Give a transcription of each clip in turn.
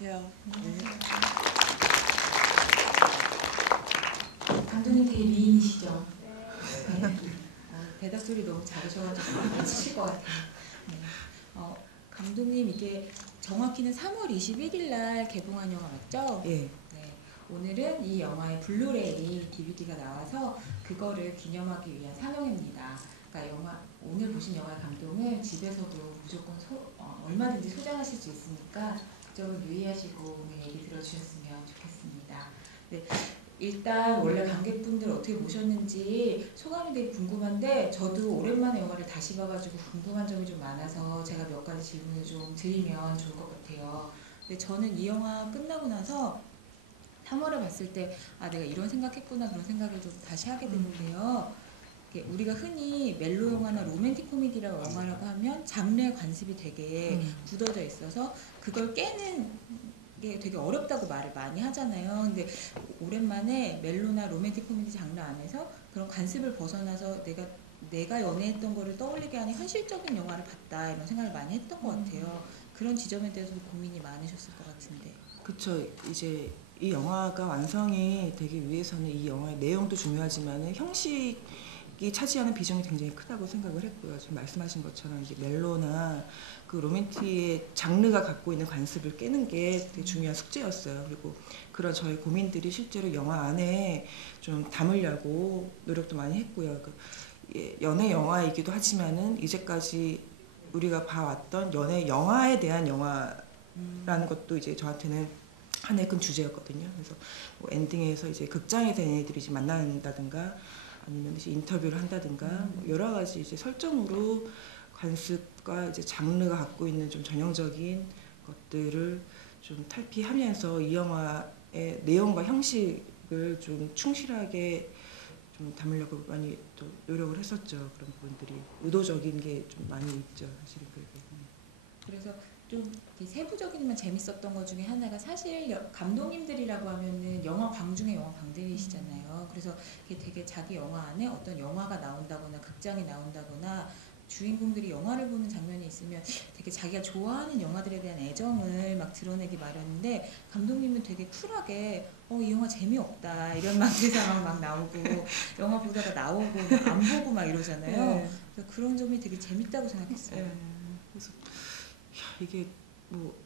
안녕하세요. 감독님 되게 미인이시죠? 네. 대답 소리 너무 잘하셔가지고 치실 것 같아요. 네. 감독님 이게 정확히는 3월 21일 날 개봉한 영화 맞죠? 예. 네. 오늘은 이 영화의 블루레이 DVD가 나와서 그거를 기념하기 위한 상영입니다. 그러니까 오늘 보신 영화의 감동을 집에서도 무조건 얼마든지 소장하실 수 있으니까 그 점을 유의하시고 오늘 얘기 들어주셨으면 좋겠습니다. 네. 일단 원래 관객분들 어떻게 보셨는지 소감이 되게 궁금한데 저도 오랜만에 영화를 다시 봐가지고 궁금한 점이 좀 많아서 제가 몇 가지 질문을 좀 드리면 좋을 것 같아요. 근데 저는 이 영화 끝나고 나서 3월에 봤을 때 내가 이런 생각했구나 그런 생각을 좀 다시 하게 되는데요. 우리가 흔히 멜로 영화나 로맨틱 코미디라고 영화라고 하면 장르의 관습이 되게 굳어져 있어서 그걸 깨는 게 되게 어렵다고 말을 많이 하잖아요. 근데 오랜만에 멜로나 로맨틱 코미디 장르 안에서 그런 관습을 벗어나서 내가 연애했던 거를 떠올리게 하는 현실적인 영화를 봤다 이런 생각을 많이 했던 것 같아요. 그런 지점에 대해서도 고민이 많으셨을 것 같은데. 그쵸. 이제 이 영화가 완성이 되기 위해서는 이 영화의 내용도 중요하지만 형식이 차지하는 비중이 굉장히 크다고 생각을 했고요. 지금 말씀하신 것처럼 이제 멜로나 그 로맨틱의 장르가 갖고 있는 관습을 깨는 게 되게 중요한 숙제였어요. 그리고 그런 저희 고민들이 실제로 영화 안에 좀 담으려고 노력도 많이 했고요. 연애 영화이기도 하지만은 이제까지 우리가 봐왔던 연애 영화에 대한 영화라는 것도 이제 저한테는 하나의 큰 주제였거든요. 그래서 뭐 엔딩에서 이제 극장에서 얘네들이 이제 만난다든가 아니면 이제 인터뷰를 한다든가 뭐 여러 가지 이제 설정으로 관습과 이제 장르가 갖고 있는 좀 전형적인 것들을 좀 탈피하면서 이 영화의 내용과 형식을 좀 충실하게 좀 담으려고 많이 또 노력을 했었죠. 그런 부분들이 의도적인 게 좀 많이 있죠. 사실은 그게. 그래서 좀 세부적이면 재밌었던 것 중에 하나가 사실 감독님들이라고 하면은 영화 광 중에 영화 광들이시잖아요. 그래서 이게 되게 자기 영화 안에 어떤 영화가 나온다거나 극장이 나온다거나 주인공들이 영화를 보는 장면이 있으면 되게 자기가 좋아하는 영화들에 대한 애정을 막 드러내기 마련인데 감독님은 되게 쿨하게 이 영화 재미없다 이런 막 대사가 막 나오고 영화 보다가 나오고 안 보고 막 이러잖아요. 네. 그래서 그런 점이 되게 재밌다고 생각했어요. 네. 그래서 이게 뭐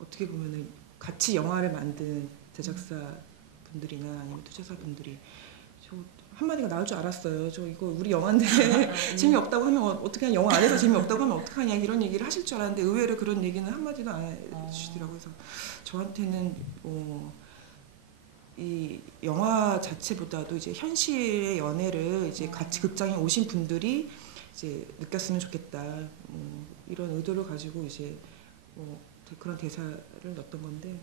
어떻게 보면은 같이 영화를 만든 제작사 분들이나 아니면 투자사 분들이 저 한마디가 나올 줄 알았어요. 저 이거 우리 영화인데 재미없다고 하면 어떻게 하냐, 영화 안에서 재미없다고 하면 어떡하냐 이런 얘기를 하실 줄 알았는데 의외로 그런 얘기는 한마디도 안 해주시더라고요. 그래서 저한테는 이 영화 자체보다도 이제 현실의 연애를 이제 같이 극장에 오신 분들이 이제 느꼈으면 좋겠다 이런 의도를 가지고 이제 그런 대사를 넣었던 건데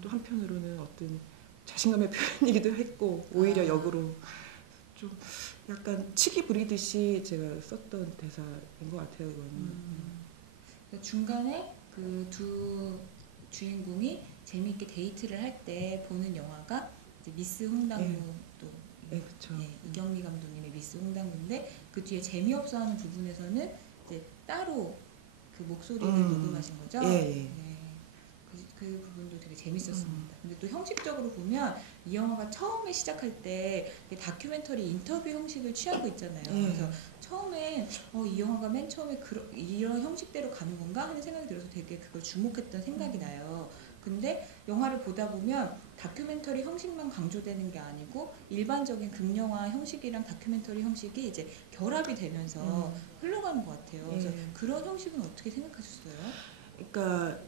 또 한편으로는 어떤 자신감의 표현이기도 했고 오히려 역으로 좀 약간 치기 부리듯이 제가 썼던 대사인 것 같아요. 중간에 그 두 주인공이 재미있게 데이트를 할 때 보는 영화가 이제 미스 홍당무 또 그렇죠. 이경미 감독님의 미스 홍당무인데 그 뒤에 재미없어하는 부분에서는 이제 따로 그 목소리를 녹음하신 거죠. 예. 그 부분도 되게 재밌었습니다. 근데 또 형식적으로 보면 이 영화가 처음에 시작할 때 다큐멘터리 인터뷰 형식을 취하고 있잖아요. 그래서 처음엔 이 영화가 맨 처음에 이런 형식대로 가는 건가 하는 생각이 들어서 되게 그걸 주목했던 생각이 나요. 근데 영화를 보다 보면 다큐멘터리 형식만 강조되는 게 아니고 일반적인 극영화 형식이랑 다큐멘터리 형식이 이제 결합이 되면서 흘러가는 것 같아요. 그래서 그런 형식은 어떻게 생각하셨어요? 그러니까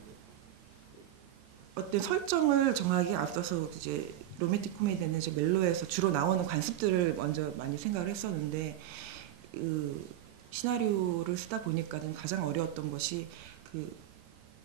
어떤 설정을 정하기 앞서서 이제 로맨틱 코미디는 이제 멜로에서 주로 나오는 관습들을 먼저 많이 생각을 했었는데 시나리오를 쓰다 보니까는 가장 어려웠던 것이 그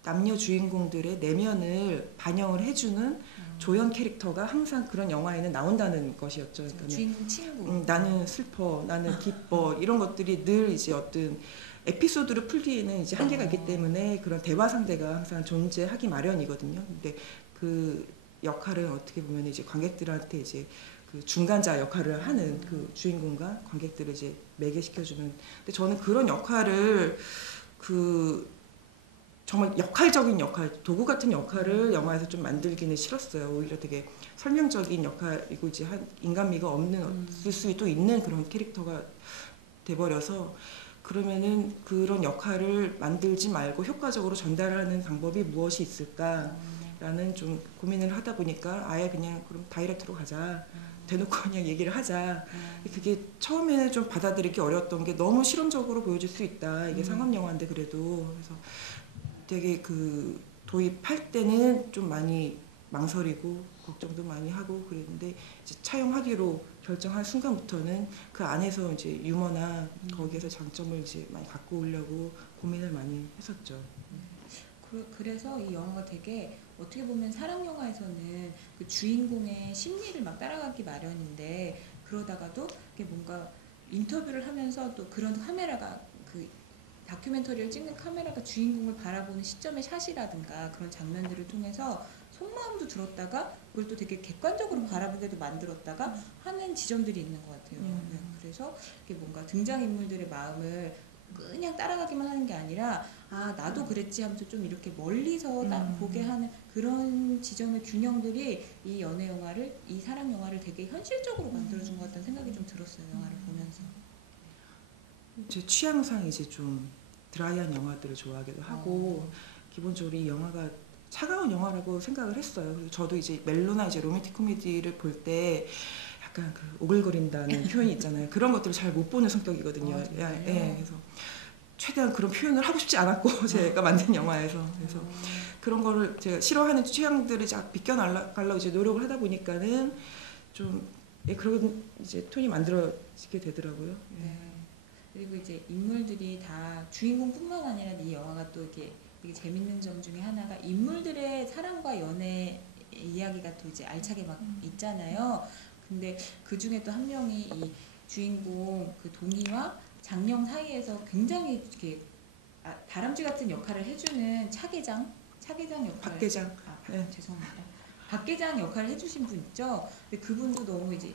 남녀 주인공들의 내면을 반영을 해주는 조연 캐릭터가 항상 그런 영화에는 나온다는 것이었죠. 그러니까 주인공 친구. 나는 슬퍼, 나는 기뻐 이런 것들이 늘 이제 어떤 에피소드를 풀기에는 이제 한계가 있기 때문에 그런 대화 상대가 항상 존재하기 마련이거든요. 근데 그 역할을 어떻게 보면 이제 관객들한테 이제 그 중간자 역할을 하는 그 주인공과 관객들을 이제 매개시켜주는. 근데 저는 그런 역할을 정말 역할적인 역할, 도구 같은 역할을 영화에서 좀 만들기는 싫었어요. 오히려 되게 설명적인 역할이고 이제 한 인간미가 없을 수도 있는 그런 캐릭터가 돼버려서 그러면은 그런 역할을 만들지 말고 효과적으로 전달하는 방법이 무엇이 있을까라는 좀 고민을 하다 보니까 아예 그냥 그럼 다이렉트로 가자. 대놓고 그냥 얘기를 하자. 그게 처음에는 좀 받아들이기 어려웠던 게 너무 실험적으로 보여질 수 있다. 이게 상업 영화인데 그래도 그래서 되게 그 도입할 때는 좀 많이 망설이고 걱정도 많이 하고 그랬는데 이제 차용하기로 결정한 순간부터는 그 안에서 이제 유머나 거기에서 장점을 이제 많이 갖고 오려고 고민을 많이 했었죠. 그래서 이 영화가 되게 어떻게 보면 사랑 영화에서는 그 주인공의 심리를 막 따라가기 마련인데 그러다가도 이게 뭔가 인터뷰를 하면서 또 그런 카메라가 그 다큐멘터리를 찍는 카메라가 주인공을 바라보는 시점의 샷이라든가 그런 장면들을 통해서 속마음도 들었다가 그걸 또 되게 객관적으로 바라보게도 만들었다가 하는 지점들이 있는 것 같아요. 네, 그래서 이게 뭔가 등장인물들의 마음을 그냥 따라가기만 하는 게 아니라 아 나도 그랬지 하면서 좀 이렇게 멀리서 보게 하는 그런 지점의 균형들이 이 연애 영화를 이 사랑 영화를 되게 현실적으로 만들어준 것 같다는 생각이 좀 들었어요. 영화를 보면서. 제 취향상 이제 좀 드라이한 영화들을 좋아하기도 하고 기본적으로 이 영화가 차가운 영화라고 생각을 했어요. 그리고 저도 이제 멜로나 이제 로맨틱 코미디를 볼 때 약간 그 오글거린다는 표현이 있잖아요. 그런 것들을 잘 못 보는 성격이거든요. 예, 그래서 최대한 그런 표현을 하고 싶지 않았고 제가 만든 영화에서 그래서 그런 거를 제가 싫어하는 취향들을 쫙 비껴나가려고 이제 노력을 하다 보니까는 좀 그런 이제 톤이 만들어지게 되더라고요. 네. 그리고 이제 인물들이 다 주인공뿐만 아니라 이 영화가 또 이렇게 되게 재밌는 점 중에 하나가 인물들의 사랑과 연애 이야기가 또 이제 알차게 막 있잖아요. 근데 그 중에 또 한 명이 이 주인공 그 동희와 장령 사이에서 굉장히 이렇게 다람쥐 같은 역할을 해주는 차계장 역할. 박계장. 네. 죄송합니다. 박계장 역할을 해주신 분 있죠. 근데 그분도 너무 이제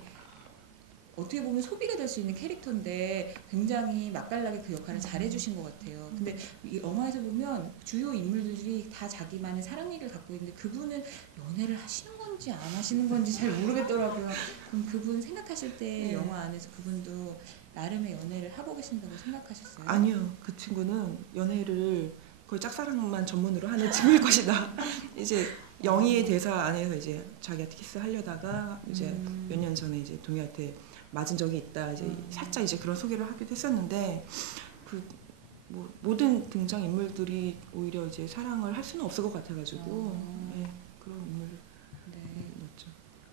어떻게 보면 소비가 될 수 있는 캐릭터인데 굉장히 맛깔나게 그 역할을 잘 해주신 것 같아요. 근데 이 영화에서 보면 주요 인물들이 다 자기만의 사랑니를 갖고 있는데 그분은 연애를 하시는 건지 안 하시는 건지 잘 모르겠더라고요. 그럼 그분 생각하실 때 영화 안에서 그분도 나름의 연애를 하고 계신다고 생각하셨어요? 아니요. 그 친구는 연애를 거의 짝사랑만 전문으로 하는 친구일 것이다. 이제 영희의 대사 안에서 이제 자기한테 키스하려다가 이제 몇 년 전에 이제 동희한테 맞은 적이 있다. 이제 살짝 이제 그런 소개를 하기도 했었는데 그 뭐 모든 등장 인물들이 오히려 이제 사랑을 할 수는 없을 것 같아가지고 네, 그런 인물을 넣었죠.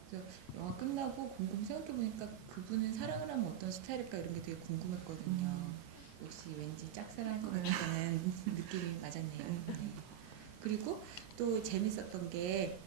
그래서 영화 끝나고 곰곰 생각해 보니까 그분은 사랑을 하면 어떤 스타일일까 이런 게 되게 궁금했거든요. 역시 왠지 짝사랑할 것 같다는 느낌이 맞았네요. 네. 그리고 또 재밌었던 게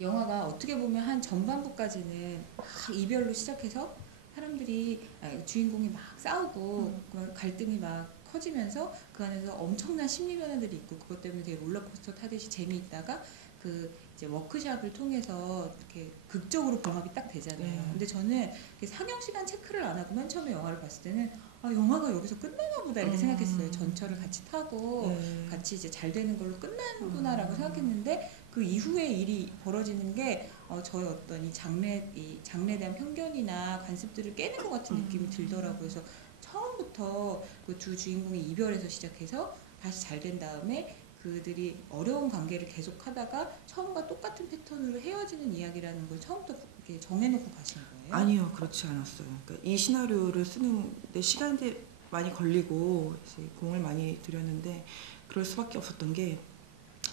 영화가 어떻게 보면 한 전반부까지는 막 이별로 시작해서 사람들이 주인공이 막 싸우고 갈등이 막 커지면서 그 안에서 엄청난 심리 변화들이 있고 그것 때문에 되게 롤러코스터 타듯이 재미있다가 그 이제 워크샵을 통해서 이렇게 극적으로 봉합이 딱 되잖아요. 근데 저는 상영 시간 체크를 안 하고 맨 처음에 영화를 봤을 때는 아 영화가 여기서 끝나나 보다 이렇게 생각했어요. 전철을 같이 타고 같이 이제 잘 되는 걸로 끝나는구나라고 생각했는데 그 이후에 일이 벌어지는 게 저의 어떤 이 장래에 대한 편견이나 관습들을 깨는 것 같은 느낌이 들더라고요. 그래서 처음부터 그 두 주인공이 이별해서 시작해서 다시 잘 된 다음에 그들이 어려운 관계를 계속하다가 처음과 똑같은 패턴으로 헤어지는 이야기라는 걸 처음부터 이렇게 정해놓고 가신 거예요? 아니요, 그렇지 않았어요. 그러니까 이 시나리오를 쓰는데 시간이 많이 걸리고 이제 공을 많이 들였는데 그럴 수밖에 없었던 게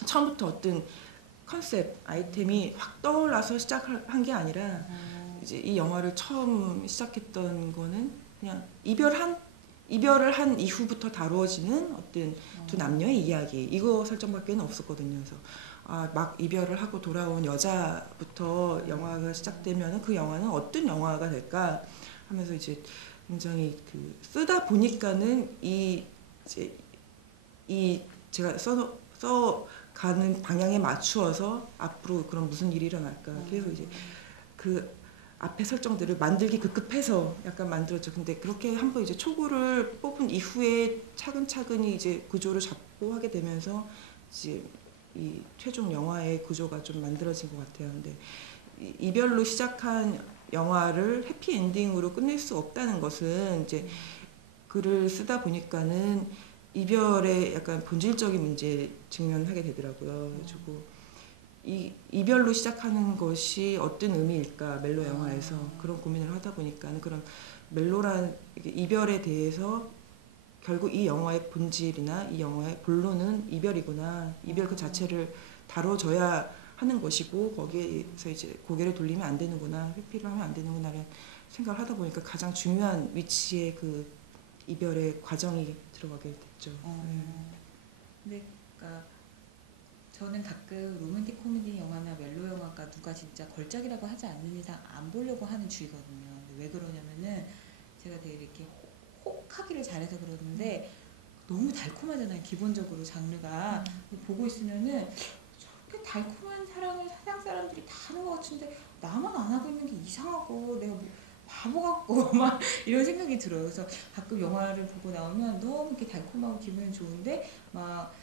처음부터 어떤 컨셉 아이템이 확 떠올라서 시작한 게 아니라 이제 이 영화를 처음 시작했던 거는 그냥 이별을 한 이후부터 다루어지는 어떤 두 남녀의 이야기 이거 설정밖에는 없었거든요. 그래서 막 이별을 하고 돌아온 여자부터 영화가 시작되면 그 영화는 어떤 영화가 될까 하면서 이제 굉장히 그 쓰다 보니까는 이제 제가 써 가는 방향에 맞추어서 앞으로 그럼 무슨 일이 일어날까 계속 이제 그 앞에 설정들을 만들기 급급해서 약간 만들었죠. 근데 그렇게 한번 이제 초고를 뽑은 이후에 차근차근히 이제 구조를 잡고 하게 되면서 이제 이 최종 영화의 구조가 좀 만들어진 것 같아요. 근데 이별로 시작한 영화를 해피 엔딩으로 끝낼 수 없다는 것은 이제 글을 쓰다 보니까는 이별의 약간 본질적인 문제에 직면하게 되더라고요. 그래가지고 이별로 시작하는 것이 어떤 의미일까 멜로 영화에서 그런 고민을 하다 보니까는 그런 멜로란 이별에 대해서 결국 이 영화의 본질이나 이 영화의 본론은 이별이구나. 이별 그 자체를 다뤄줘야 하는 것이고 거기에서 이제 고개를 돌리면 안 되는구나. 회피를 하면 안 되는구나라는 생각을 하다 보니까 가장 중요한 위치에 그 이별의 과정이 들어가게 됐죠. 근데 그러니까 저는 가끔 로맨틱 코미디 영화나 멜로 영화가 누가 진짜 걸작이라고 하지 않는 이상 안 보려고 하는 주의거든요. 근데 왜 그러냐면은 제가 되게 이렇게 혹하기를 잘해서 그러는데 너무 달콤하잖아요. 기본적으로 장르가 보고 있으면은 저렇게 달콤한 사랑을 세상 사람들이 다 하는 것 같은데 나만 안 하고 있는 게 이상하고 내가 뭐 바보 같고 막 이런 생각이 들어요. 그래서 가끔 영화를 보고 나오면 너무 이렇게 달콤하고 기분이 좋은데 막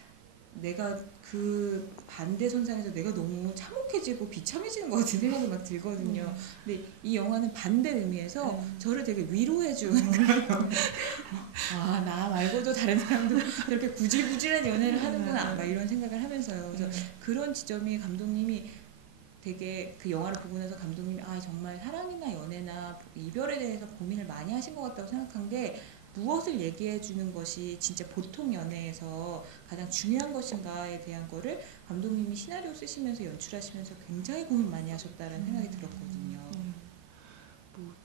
내가 그 반대 선상에서 내가 너무 참혹해지고 비참해지는 것 같은 생각이 막 들거든요. 근데 이 영화는 반대 의미에서 저를 되게 위로해준 그런 나 말고도 다른 사람도 이렇게 구질구질한 연애를 하는구나 막 이런 생각을 하면서요. 그래서 그런 지점이 감독님이 되게 그 영화를 보고 나서 감독님이 정말 사랑이나 연애나 이별에 대해서 고민을 많이 하신 것 같다고 생각한 게 무엇을 얘기해 주는 것이 진짜 보통 연애에서 가장 중요한 것인가에 대한 거를 감독님이 시나리오 쓰시면서 연출하시면서 굉장히 고민 많이 하셨다는 생각이 들었거든요. 뭐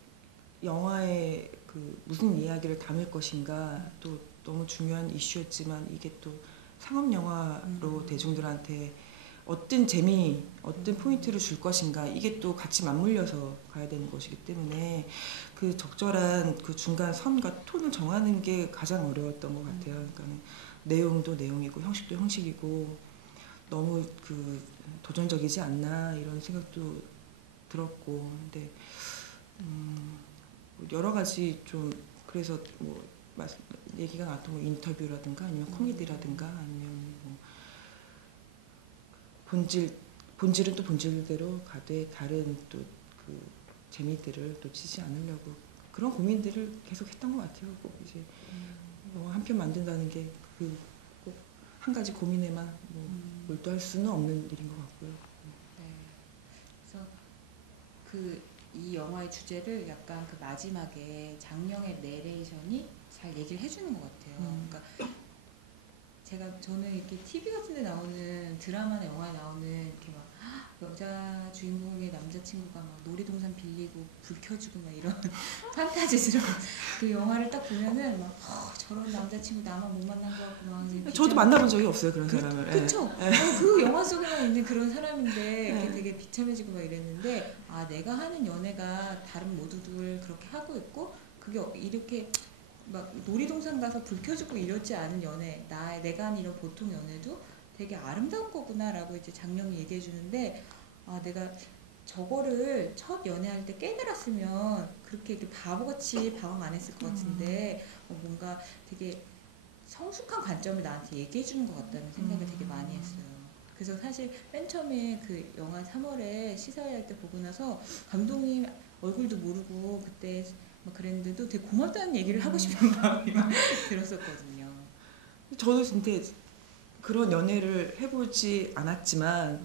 영화에 그 무슨 이야기를 담을 것인가 또 너무 중요한 이슈였지만 이게 또 상업 영화로 대중들한테 어떤 재미, 어떤 포인트를 줄 것인가 이게 또 같이 맞물려서 가야 되는 것이기 때문에 그 적절한 그 중간 선과 톤을 정하는 게 가장 어려웠던 것 같아요. 그러니까 내용도 내용이고 형식도 형식이고 너무 그 도전적이지 않나 이런 생각도 들었고 근데 여러 가지 좀 그래서 뭐 얘기가 나왔던 뭐 인터뷰라든가 아니면 코미디라든가 아니면 뭐 본질은 또 본질대로 가되 다른 또 그 재미들을 놓치지 않으려고 그런 고민들을 계속 했던 것 같아요. 꼭 이제 한 편 만든다는 게 그 꼭 한 가지 고민에만 몰두할 수는 없는 일인 것 같고요. 네. 그래서 이 영화의 주제를 약간 그 마지막에 장령의 내레이션이 잘 얘기를 해주는 것 같아요. 그러니까 저는 이렇게 TV 같은 데 나오는 드라마나 영화에 나오는 이렇게 막 여자 주인공의 남자친구가 막 놀이동산 빌리고 불 켜주고 막 이런 판타지스러운 그 영화를 딱 보면은 막 저런 남자친구 나만 못 만난 것 같고 막 저도 만나본 적이 없어요 그런 사람을. 그쵸? 그 영화 속에만 있는 그런 사람인데 이렇게 되게 비참해지고 막 이랬는데 내가 하는 연애가 다른 모두들 그렇게 하고 있고 그게 이렇게 막 놀이동산 가서 불 켜주고 이러지 않은 연애 내가 하는 이런 보통 연애도 되게 아름다운 거구나라고 이제 장령이 얘기해 주는데 내가 저거를 첫 연애할 때 깨달았으면 그렇게 바보같이 방황 안 했을 것 같은데 뭔가 되게 성숙한 관점을 나한테 얘기해 주는 것 같다는 생각을 되게 많이 했어요. 그래서 사실 맨 처음에 그 영화 3월에 시사회 때 보고 나서 감독님 얼굴도 모르고 그때 막 그랬는데도 되게 고맙다는 얘기를 하고 싶은 마음이 들었었거든요. 저도 진짜 그런 연애를 해보지 않았지만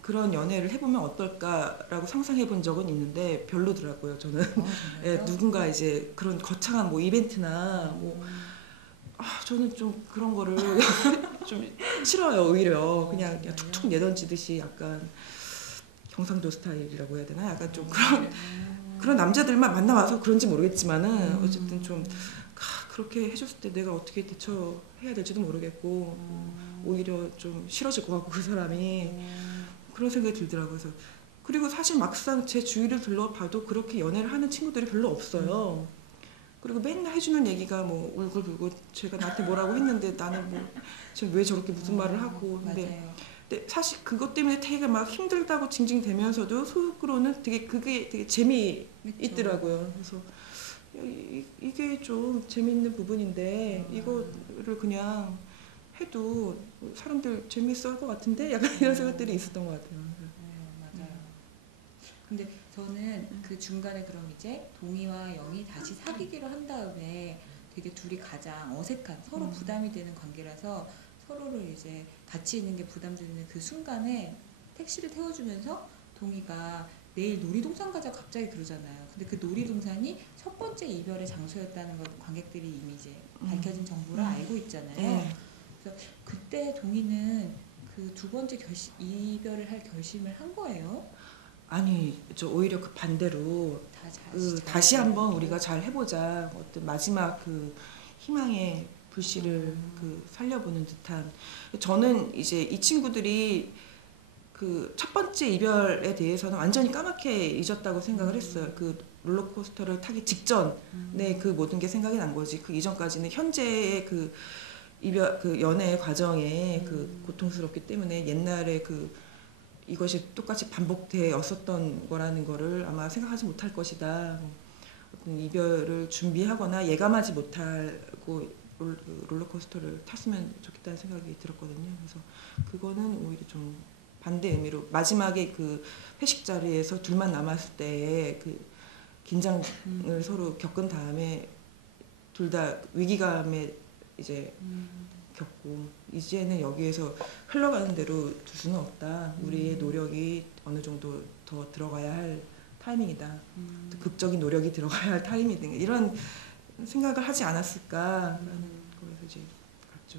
그런 연애를 해보면 어떨까라고 상상해 본 적은 있는데 별로더라고요. 저는 누군가 이제 그런 거창한 뭐 이벤트나 뭐 저는 좀 그런 거를 좀 싫어요. 오히려 그냥 툭툭 내던지듯이 약간 경상도 스타일이라고 해야 되나? 약간 좀 그런 남자들만 만나와서 그런지 모르겠지만은 어쨌든 좀 그렇게 해줬을 때 내가 어떻게 대처해야 될지도 모르겠고 오히려 좀 싫어질 것 같고 그 사람이 그런 생각이 들더라고요. 그래서 그리고 사실 막상 제 주위를 둘러봐도 그렇게 연애를 하는 친구들이 별로 없어요. 그리고 맨날 해주는 얘기가 뭐 울고불고 제가 나한테 뭐라고 했는데 나는 뭐 지금 왜 저렇게 무슨 말을 하고 근데 근데 사실 그것 때문에 되게 막 힘들다고 징징대면서도 속으로는 되게 그게 되게 재미있더라고요. 그래서 이게 좀 재미있는 부분인데 이거를 그냥 해도 사람들 재밌어 할 것 같은데 약간 이런 생각들이 있었던 것 같아요. 맞아요. 근데 저는 그 중간에 그럼 이제 동희와 영이 다시 사귀기로 한 다음에 되게 둘이 가장 어색한 서로 부담이 되는 관계라서 서로를 이제 같이 있는 게 부담되는 그 순간에 택시를 태워주면서 동희가 내일 놀이동산 가자 갑자기 그러잖아요. 근데 그 놀이동산이 첫 번째 이별의 장소였다는 걸 관객들이 이미 이제 밝혀진 정보라 알고 있잖아요. 네. 그래서 그때 동희는 그 두 번째 이별을 할 결심을 한 거예요. 아니, 저 오히려 그 반대로 다시 한번 우리가 잘 해보자. 어떤 마지막 그 희망의 불씨를 그 살려보는 듯한. 저는 이제 이 친구들이 그 첫 번째 이별에 대해서는 완전히 까맣게 잊었다고 생각을 했어요. 그 롤러코스터를 타기 직전에 그 모든 게 생각이 난 거지. 그 이전까지는 현재의 그 이별, 그 연애 과정에 그 고통스럽기 때문에 옛날에 그 이것이 똑같이 반복되었었던 거라는 거를 아마 생각하지 못할 것이다. 어떤 이별을 준비하거나 예감하지 못하고 롤러코스터를 탔으면 좋겠다는 생각이 들었거든요. 그래서 그거는 오히려 좀 반대 의미로 마지막에 그 회식 자리에서 둘만 남았을 때의 그 긴장을 서로 겪은 다음에 둘 다 위기감에 이제 겪고 이제는 여기에서 흘러가는 대로 둘 수는 없다. 우리의 노력이 어느 정도 더 들어가야 할 타이밍이다. 극적인 노력이 들어가야 할 타이밍이다. 이런 생각을 하지 않았을까라는 거에서 이제 갔죠.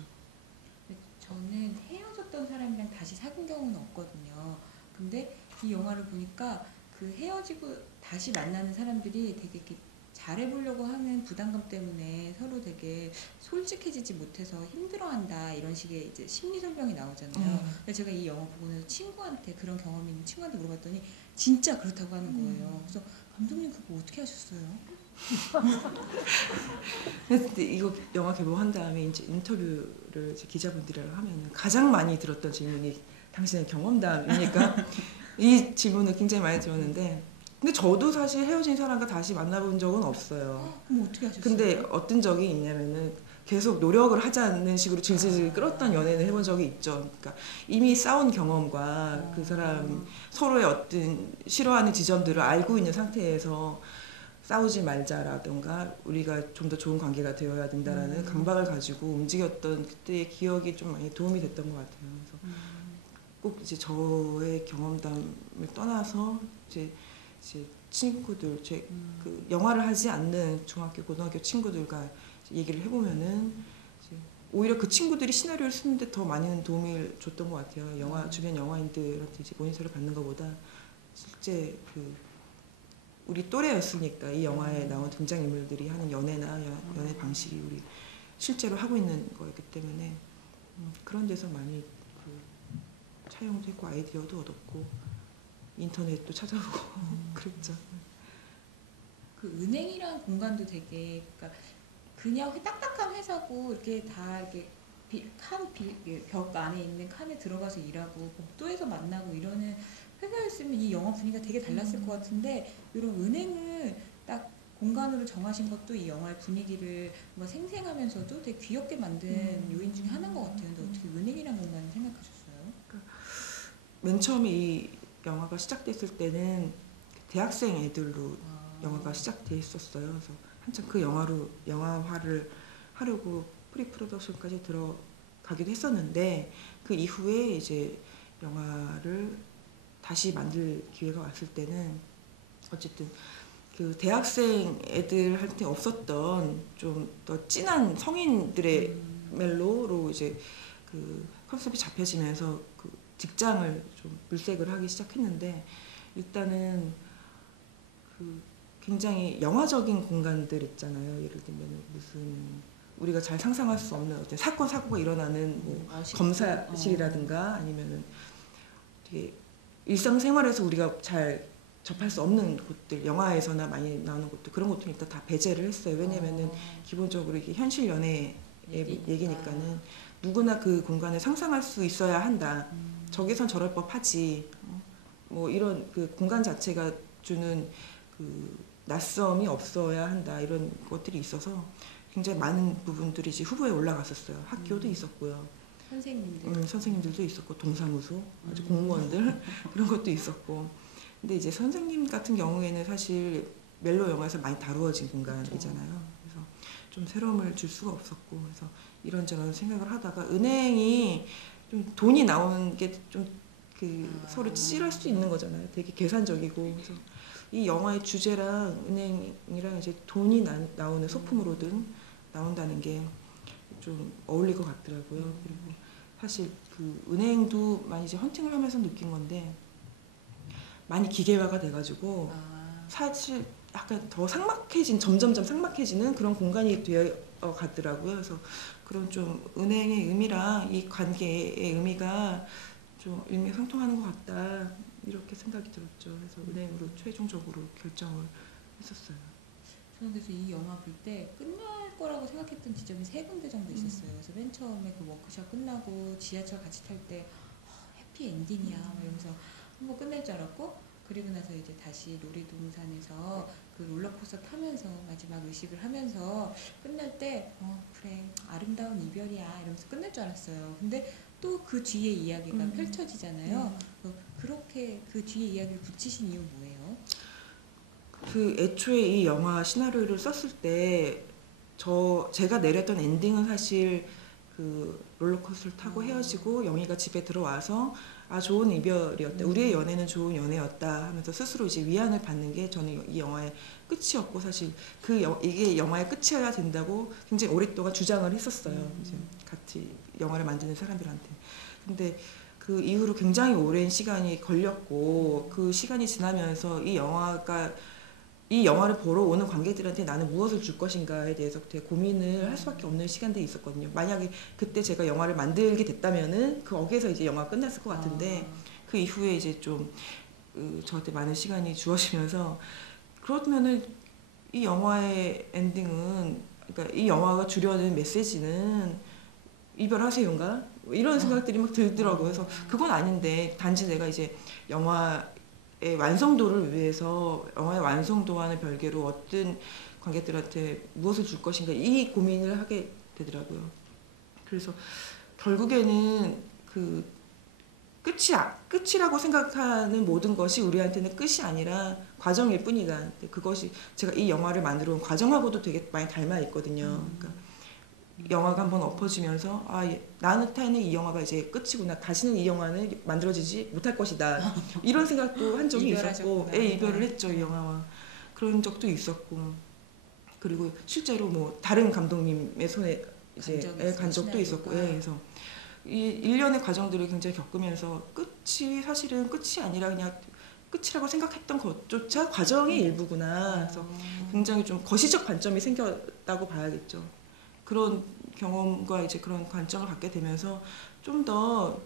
저는 헤어졌던 사람이랑 다시 사귄 경우는 없거든요. 근데 이 영화를 보니까 그 헤어지고 다시 만나는 사람들이 되게 이렇게 잘해보려고 하는 부담감 때문에 서로 되게 솔직해지지 못해서 힘들어한다 이런 식의 이제 심리 설명이 나오잖아요. 근데 제가 이 영화 보고는 친구한테 그런 경험이 있는 친구한테 물어봤더니 진짜 그렇다고 하는 거예요. 그래서 감독님 그거 어떻게 하셨어요? 근데 이거 영화 개봉한 다음에 이제 인터뷰를 이제 기자분들이랑 하면 가장 많이 들었던 질문이 당신의 경험담이니까 이 질문을 굉장히 많이 들었는데 근데 저도 사실 헤어진 사람과 다시 만나본 적은 없어요. 그럼 어떻게 하셨어요? 근데 어떤 적이 있냐면은 계속 노력을 하자는 식으로 질질 끌었던 연애를 해본 적이 있죠. 그러니까 이미 싸운 경험과 그 사람 서로의 어떤 싫어하는 지점들을 알고 있는 상태에서 싸우지 말자라든가 우리가 좀 더 좋은 관계가 되어야 된다라는 강박을 가지고 움직였던 그때의 기억이 좀 많이 도움이 됐던 것 같아요. 그래서 꼭 이제 저의 경험담을 떠나서 이제 친구들, 그 영화를 하지 않는 중학교, 고등학교 친구들과 얘기를 해보면은 이제 오히려 그 친구들이 시나리오를 쓰는데 더 많은 도움을 줬던 것 같아요. 영화 주변 영화인들한테 이제 모니터를 받는 것보다 실제 그 우리 또래였으니까 이 영화에 나온 등장인물들이 하는 연애나 연애 방식이 우리 실제로 하고 있는 거였기 때문에 그런 데서 많이 그 차용도 했고 아이디어도 얻었고 인터넷도 찾아보고 그랬죠. 그 은행이란 공간도 되게 그러니까 그냥 딱딱한 회사고 이렇게 다 이렇게 벽 안에 있는 칸에 들어가서 일하고 복도에서 만나고 이러는 회사였으면 이 영화 분위기가 되게 달랐을 것 같은데 이런 은행을 딱 공간으로 정하신 것도 이 영화의 분위기를 뭔가 생생하면서도 되게 귀엽게 만든 요인 중에 하나인 것 같아요. 근데 어떻게 은행이란 공간을 생각하셨어요? 맨 처음에 이 영화가 시작됐을 때는 대학생 애들로 영화가 시작돼 있었어요. 그래서 한참 그 영화화를 하려고 프리프로덕션까지 들어가기도 했었는데 그 이후에 이제 영화를 다시 만들 기회가 왔을 때는 어쨌든 그 대학생 애들한테 없었던 좀 더 진한 성인들의 멜로로 이제 그 컨셉이 잡혀지면서 그 직장을 좀 물색을 하기 시작했는데 일단은 그 굉장히 영화적인 공간들 있잖아요. 예를 들면 무슨 우리가 잘 상상할 수 없는 어떤 사고가 일어나는 뭐 검사실이라든가 아니면은 되게 일상생활에서 우리가 잘 접할 수 없는 곳들, 영화에서나 많이 나오는 곳들 그런 것들은 일단 다 배제를 했어요. 왜냐면은 기본적으로 이게 현실 연애의 얘기니까는 누구나 그 공간을 상상할 수 있어야 한다. 저기선 저럴 법하지. 뭐 이런 그 공간 자체가 주는 그 낯섦이 없어야 한다. 이런 것들이 있어서 굉장히 많은 부분들이 이제 후보에 올라갔었어요. 학교도 있었고요. 선생님들도 있었고 동사무소, 아주 공무원들 그런 것도 있었고. 근데 이제 선생님 같은 경우에는 사실 멜로 영화에서 많이 다루어진 공간이잖아요. 그래서 좀 새로움을 줄 수가 없었고, 그래서 이런저런 생각을 하다가 은행이 좀 돈이 나오는 게 좀 그 서로 찌질할 수 있는 거잖아요. 되게 계산적이고. 그래서 이 영화의 주제랑 은행이랑 이제 돈이 나오는 소품으로든 나온다는 게 좀 어울릴 것 같더라고요. 그리고 사실 그 은행도 많이 이제 헌팅을 하면서 느낀 건데 많이 기계화가 돼가지고 사실 약간 더 점점점 삭막해지는 그런 공간이 되어 갔더라고요. 그래서 그런 좀 은행의 의미랑 이 관계의 의미가 좀 일맥상통하는 것 같다. 이렇게 생각이 들었죠. 그래서 은행으로 최종적으로 결정을 했었어요. 저는 그래서 이 영화 볼 때 끝날 거라고 생각했던 지점이 3군데 정도 있었어요. 그래서 맨 처음에 그 워크숍 끝나고 지하철 같이 탈 때 해피 엔딩이야 막 이러면서 한번 끝낼 줄 알았고, 그리고 나서 이제 다시 놀이동산에서 그 롤러코스터 타면서 마지막 의식을 하면서 끝날 때 그래 아름다운 이별이야 이러면서 끝낼 줄 알았어요. 근데 또 그 뒤에 이야기가 펼쳐지잖아요. 그렇게 그 뒤에 이야기를 붙이신 이유 뭐예요? 그 애초에 이 영화 시나리오를 썼을 때 제가 내렸던 엔딩은 사실 그 롤러코스터를 타고 헤어지고 영희가 집에 들어와서 좋은 이별이었다. 우리의 연애는 좋은 연애였다 하면서 스스로 이제 위안을 받는 게 저는 이 영화의 끝이었고, 사실 이게 영화의 끝이어야 된다고 굉장히 오랫동안 주장을 했었어요. 이제 같이 영화를 만드는 사람들한테. 근데 그 이후로 굉장히 오랜 시간이 걸렸고, 그 시간이 지나면서 이 영화를 보러 오는 관객들한테 나는 무엇을 줄 것인가에 대해서 되게 고민을 할 수밖에 없는 시간들이 있었거든요. 만약에 그때 제가 영화를 만들게 됐다면은 거기에서 이제 영화가 끝났을 것 같은데, 그 이후에 이제 좀 저한테 많은 시간이 주어지면서, 그렇다면은 이 영화의 엔딩은, 그러니까 이 영화가 주려는 메시지는 이별하세요인가? 이런 생각들이 막 들더라고요. 그래서 그건 아닌데, 단지 내가 이제 영화의 완성도를 위해서 영화의 완성도와는 별개로 어떤 관객들한테 무엇을 줄 것인가, 이 고민을 하게 되더라고요. 그래서 결국에는 그 끝이라고 생각하는 모든 것이 우리한테는 끝이 아니라 과정일 뿐이다. 그것이 제가 이 영화를 만들어 온 과정하고도 되게 많이 닮아 있거든요. 그러니까 영화가 한번 엎어지면서 나한테는 이 영화가 이제 끝이구나. 다시는 이 영화는 만들어지지 못할 것이다. 이런 생각도 한 적이 있었고, 이별을 했죠, 이 영화와. 그런 적도 있었고, 그리고 실제로 뭐 다른 감독님의 손에 이제 간 적도 있었고, 그래서 이 일련의 과정들을 굉장히 겪으면서 끝이 사실은 끝이 아니라 그냥 끝이라고 생각했던 것조차 과정의 일부구나. 그래서 굉장히 좀 거시적 관점이 생겼다고 봐야겠죠. 그런 경험과 이제 그런 관점을 갖게 되면서 좀 더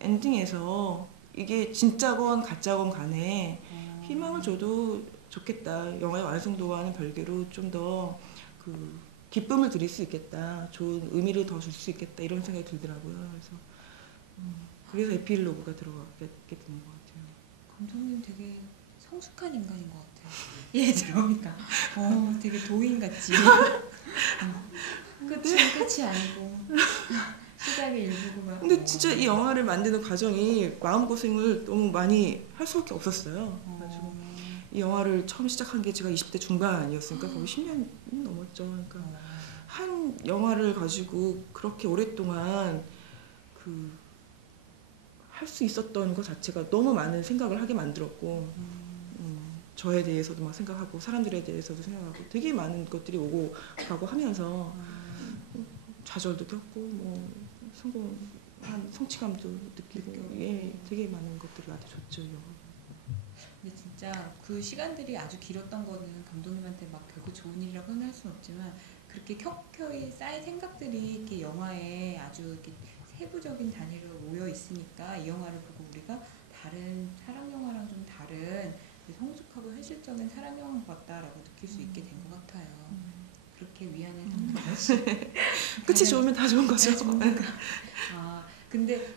엔딩에서 이게 진짜건 가짜건 간에 희망을 줘도 좋겠다. 영화의 완성도와는 별개로 좀 더 그 기쁨을 드릴 수 있겠다. 좋은 의미를 더 줄 수 있겠다. 이런 생각이 들더라고요. 그래서 에필로그가 들어가게 되는 것 같아요. 감독님 되게 성숙한 인간인 것 같아요. 예, 들어보니까 되게 도인같이 끝이 아니고 시작의 일부구만. 근데 진짜 이 영화를 만드는 과정이 마음고생을 너무 많이 할 수밖에 없었어요. 그래가지고 이 영화를 처음 시작한 게 제가 20대 중반이었으니까 거의 10년이 넘었죠. 그러니까 한 영화를 가지고 그렇게 오랫동안 할 수 있었던 것 자체가 너무 많은 생각을 하게 만들었고, 저에 대해서도 막 생각하고 사람들에 대해서도 생각하고 되게 많은 것들이 오고 가고 하면서 좌절도 겪고 뭐 성공한 성취감도 느끼고 되게 많은 것들이 나한테 줬죠. 근데 진짜 그 시간들이 아주 길었던 거는 감독님한테 막 결국 좋은 일이라고 할 수는 없지만, 그렇게 켜켜이 쌓인 생각들이 이렇게 영화에 아주 이렇게 세부적인 단위로 모여 있으니까 이 영화를 보고 우리가 다른 사랑 영화랑 좀 다른 성숙하고 현실적인 사랑 영화 같다라고 느낄 수 있게 된 것 같아요. 그렇게 위안을 삼는 것이 끝이 좋으면 다 좋은 거죠. 아 근데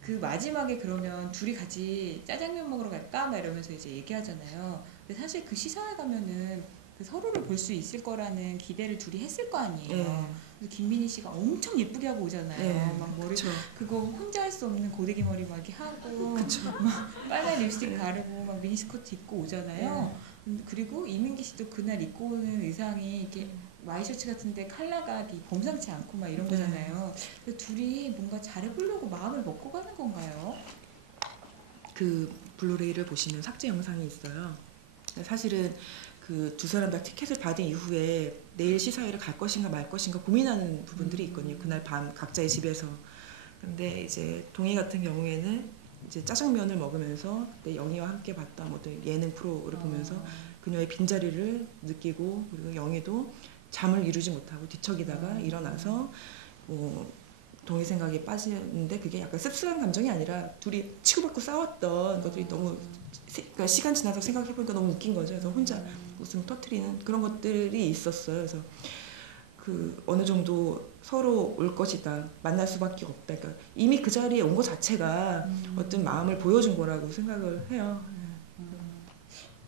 그 마지막에 그러면 둘이 같이 짜장면 먹으러 갈까? 막 이러면서 이제 얘기하잖아요. 근데 사실 그 시사회 가면은 그 서로를 볼 수 있을 거라는 기대를 둘이 했을 거 아니에요. 네. 그래서 김민희 씨가 엄청 예쁘게 하고 오잖아요. 네. 막 머리 그쵸. 그거 혼자 할 수 없는 고데기 머리 막 이렇게 하고 그쵸. 막 빨간 립스틱 바르고 막 미니스커트 입고 오잖아요. 그리고 이민기 씨도 그날 입고 오는 의상이 이렇게 와이셔츠 같은데 컬러가 이렇게 범상치 않고 막 이런 네. 거잖아요. 근데 둘이 뭔가 잘해보려고 마음을 먹고 가는 건가요? 그 블루레이를 보시면 삭제 영상이 있어요. 사실은 그 두 사람 다 티켓을 받은 이후에 내일 시사회를 갈 것인가 말 것인가 고민하는 부분들이 있거든요. 그날 밤 각자의 집에서. 근데 이제 동희 같은 경우에는 이제 짜장면을 먹으면서 내 영희와 함께 봤던 어떤 예능 프로를 보면서 그녀의 빈자리를 느끼고, 그리고 영희도 잠을 이루지 못하고 뒤척이다가 일어나서 뭐 동희 생각에 빠지는데, 그게 약간 씁쓸한 감정이 아니라 둘이 치고받고 싸웠던 것들이 너무 그러니까 시간 지나서 생각해보니까 너무 웃긴 거죠. 그래서 혼자 웃음 터트리는 그런 것들이 있었어요. 그래서 그 어느 정도 서로 올 것이다, 만날 수밖에 없다. 그러니까 이미 그 자리에 온 것 자체가 어떤 마음을 보여준 거라고 생각을 해요.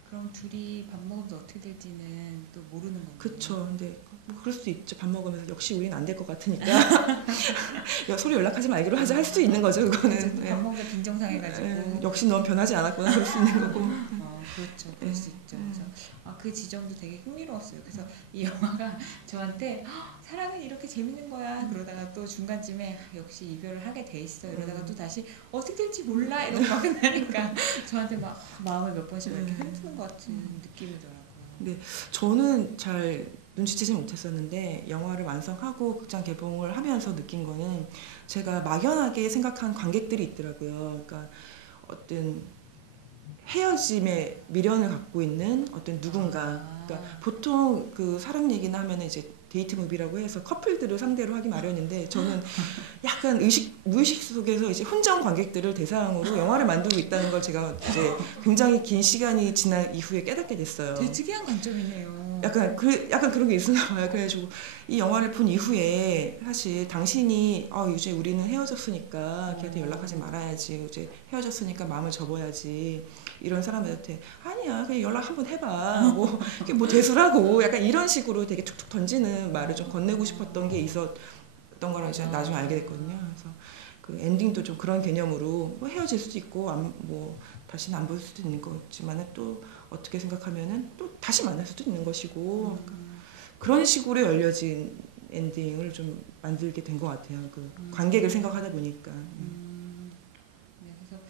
그럼 둘이 밥 먹으면서 어떻게 될지는 또 모르는 건가요? 그쵸. 근데 뭐 그럴 수도 있죠. 밥 먹으면서 역시 우린 안 될 것 같으니까 서로 연락하지 말기로 하자 할 수도 있는 거죠. 그거는. 밥 먹으면서 빈정상해가지고 역시 넌 변하지 않았구나 그럴 수 있는 거고. 그렇죠. 그럴 수 있죠. 그래서 그 지점도 되게 흥미로웠어요. 그래서 이 영화가 저한테 사랑은 이렇게 재밌는 거야. 그러다가 또 중간쯤에 역시 이별을 하게 돼 있어. 이러다가 또 다시 어떻게 될지 몰라. 이러고 막 끝나니까 저한테 막 마음을 몇 번씩 이렇게 흔드는 것 같은 느낌이더라고요. 근데 저는 잘 눈치채지 못했었는데 영화를 완성하고 극장 개봉을 하면서 느낀 거는 제가 막연하게 생각한 관객들이 있더라고요. 그러니까 어떤 헤어짐의 미련을 갖고 있는 어떤 누군가. 그러니까 보통 그 사랑 얘기나 하면 이제 데이트 무비라고 해서 커플들을 상대로 하기 마련인데, 저는 약간 무의식 속에서 이제 혼자 온 관객들을 대상으로 영화를 만들고 있다는 걸 제가 이제 굉장히 긴 시간이 지난 이후에 깨닫게 됐어요. 되게 특이한 관점이네요. 약간 그런 게 있었나 봐요. 그래가지고 이 영화를 본 이후에 사실 당신이 이제 우리는 헤어졌으니까 걔한테 연락하지 말아야지, 이제 헤어졌으니까 마음을 접어야지, 이런 사람한테 아니야 그냥 연락 한번 해봐, 뭐 이게 뭐 대수라고, 약간 이런 식으로 되게 툭툭 던지는 말을 좀 건네고 싶었던 게 있었던 거랑 이제 나중에 알게 됐거든요. 그래서 그 엔딩도 좀 그런 개념으로 뭐 헤어질 수도 있고 뭐 다시는 안 볼 수도 있는 거지만은 또 어떻게 생각하면은 또 다시 만날 수도 있는 것이고, 그런 식으로 열려진 엔딩을 좀 만들게 된 것 같아요. 그 관객을 생각하다 보니까. 네, 그래서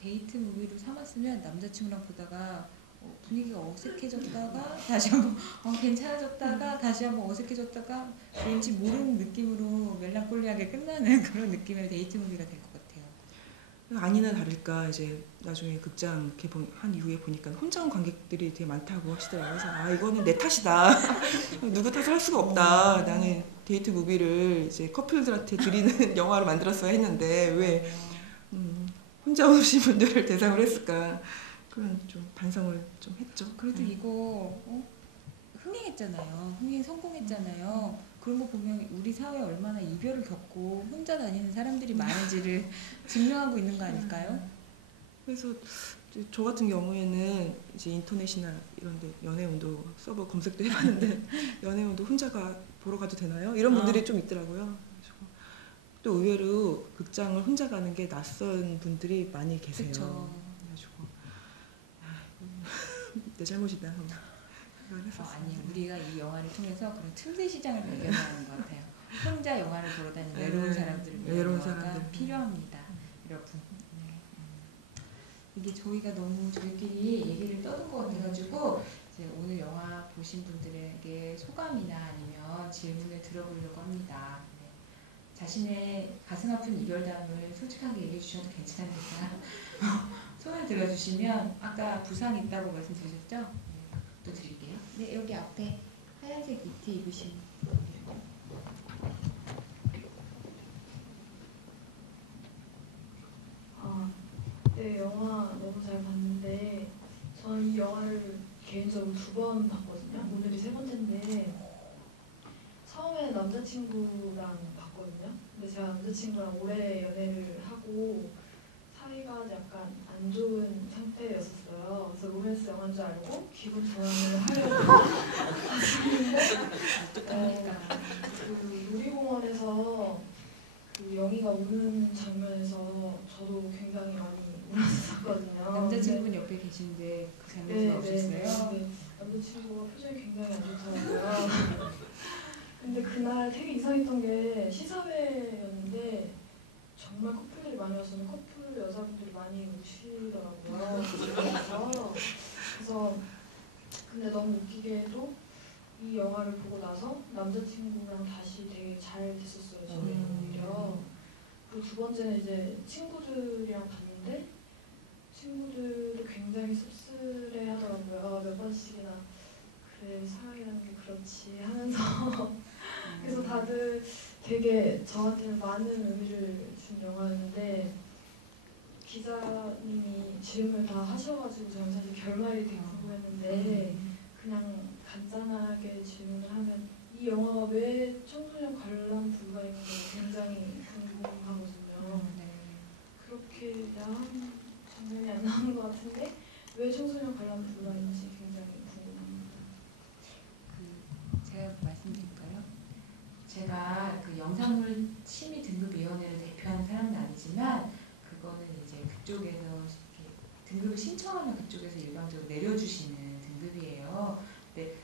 데이트 무비로 삼았으면 남자친구랑 보다가 분위기가 어색해졌다가 다시 한번 괜찮아졌다가 다시 한번 어색해졌다가 왠지 모르는 느낌으로 멜랑콜리하게 끝나는 그런 느낌의 데이트 무비가 될 것 같아요. 아니나 다를까 이제 나중에 극장 개봉한 이후에 보니까 혼자 온 관객들이 되게 많다고 하시더라고요. 그래서 이거는 내 탓이다. 누구 탓을 할 수가 없다. 나는 데이트 무비를 이제 커플들한테 드리는 영화로 만들었어야 했는데 왜 혼자 오신 분들을 대상으로 했을까. 그런 좀 반성을 좀 했죠. 그래도 이거 흥행했잖아요. 흥행 성공했잖아요. 그런 거 보면 우리 사회에 얼마나 이별을 겪고 혼자 다니는 사람들이 많은지를 증명하고 있는 거 아닐까요? 그래서 저 같은 경우에는 이제 인터넷이나 이런데 연애운동 서버 검색도 해봤는데 연애운동 혼자가 보러 가도 되나요? 이런 분들이 좀 있더라고요. 그래서 또 의외로 극장을 혼자 가는 게 낯선 분들이 많이 계세요. 그쵸. 그래가지고 내 잘못이다. 아니 우리가 이 영화를 통해서 그런 틈새 시장을 발견하는 것 같아요. 혼자 영화를 보러 다니는 외로운 사람들을 위한 외로운 영화가 사람들. 필요합니다. 여러분. 네. 이게 저희가 너무 저희끼리 얘기를 떠든 것 같아가지고 이제 오늘 영화 보신 분들에게 소감이나 아니면 질문을 들어보려고 합니다. 네. 자신의 가슴 아픈 이별담을 솔직하게 얘기해 주셔도 괜찮으니까 손을 들어주시면 아까 부상이 있다고 말씀드렸죠? 네. 또 드릴게요. 네, 여기 앞에 하얀색 니트 입으신 네, 영화 너무 잘 봤는데 저는 이 영화를 개인적으로 2번 봤거든요. 오늘이 3번째인데 처음에 남자친구랑 봤거든요. 근데 제가 남자친구랑 오래 연애를 하고 사이가 약간 안 좋은 상태였었어요. 그래서 로맨스 영화인 줄 알고 기분 전환을 하려고 봤는데 그 놀이공원에서 그 영희가 우는 장면에서 저도 굉장히 많이 울었었거든요. 남자친구분 옆에 계신데 그 장면이 네, 없었어요? 네. 남자친구가 표정이 굉장히 안 좋더라고요. 근데 그날 되게 이상했던 게 시사회였는데 정말 커플들이 많이 와서 커플 여자분들이 많이 우시더라고요. 그래서 근데 너무 웃기게도 이 영화를 보고 나서 남자친구랑 다시 되게 잘 됐었어요. 저는 오히려. 그리고 두 번째는 이제 친구들이랑 봤는데 친구들도 굉장히 씁쓸해 하더라고요. 몇 번씩이나 그래 사랑이라는 게 그렇지 하면서 그래서 다들 되게 저한테는 많은 의미를 준 영화였는데 기자님이 질문을 다 하셔가지고 저는 사실 결말이 되게 궁금했는데 그냥 간단하게 질문을 하면 이 영화가 왜 청소년 관람 불가인가 굉장히 궁금하거든요. 그렇게 야한 장면이 안 나오는 것 같은데 왜 청소년 관람 불가인지 굉장히 궁금합니다. 제가 말씀드릴까요? 제가 그 영상물 심의 등급위원회를 대표하는 사람은 아니지만 그거는 이제 그쪽에서 이렇게 등급을 신청하면 그쪽에서 일반적으로 내려주시는 등급이에요. 근데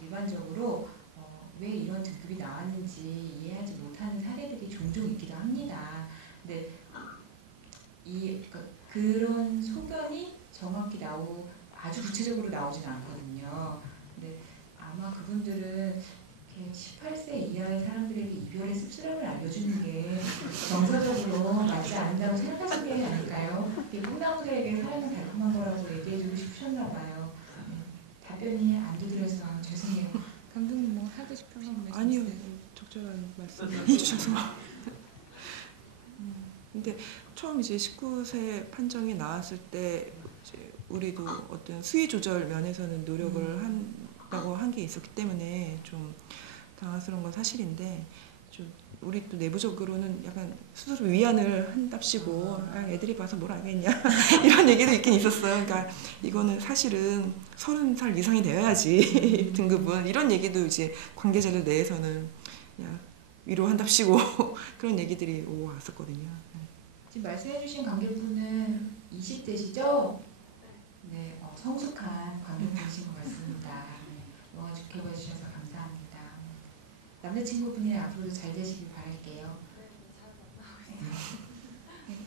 일반적으로 왜 이런 등급이 나왔는지 이해하지 못하는 사례들이 종종 있기도 합니다. 근데 그러니까 그런 소견이 정확히 아주 구체적으로 나오진 않거든요. 근데 아마 그분들은 18세 이하의 사람들에게 이별의 씁쓸함을 알려주는 게 정서적으로 맞지 않는다고 생각하시는 게 아닐까요? 꿈나무들에게 사랑은 달콤한 거라고 얘기해주고 싶으셨나 봐요. 답변이 안 두드려서 죄송해요. 감독님 뭐 하고 싶으신 말씀 아니요, 있어요? 적절한 말씀을 해주셔서. 근데 처음 이제 19세 판정이 나왔을 때 이제 우리도 어떤 수위 조절 면에서는 노력을 한다고 한 게 있었기 때문에 좀 당황스러운 건 사실인데 좀 우리 또 내부적으로는 약간 스스로 위안을 한답시고 애들이 봐서 뭘 알겠냐 이런 얘기도 있긴 있었어요. 그러니까 이거는 사실은 30살 이상이 되어야지 등급은 이런 얘기도 이제 관계자들 내에서는 그냥 위로한답시고 그런 얘기들이 오고 왔었거든요. 지금 말씀해주신 관객분은 20대시죠? 네, 성숙한 관객분이신 것 같습니다. 영화 좋게 봐주셔서 감사합니다. 남자친구분이 앞으로도 잘 되시길 바랄게요.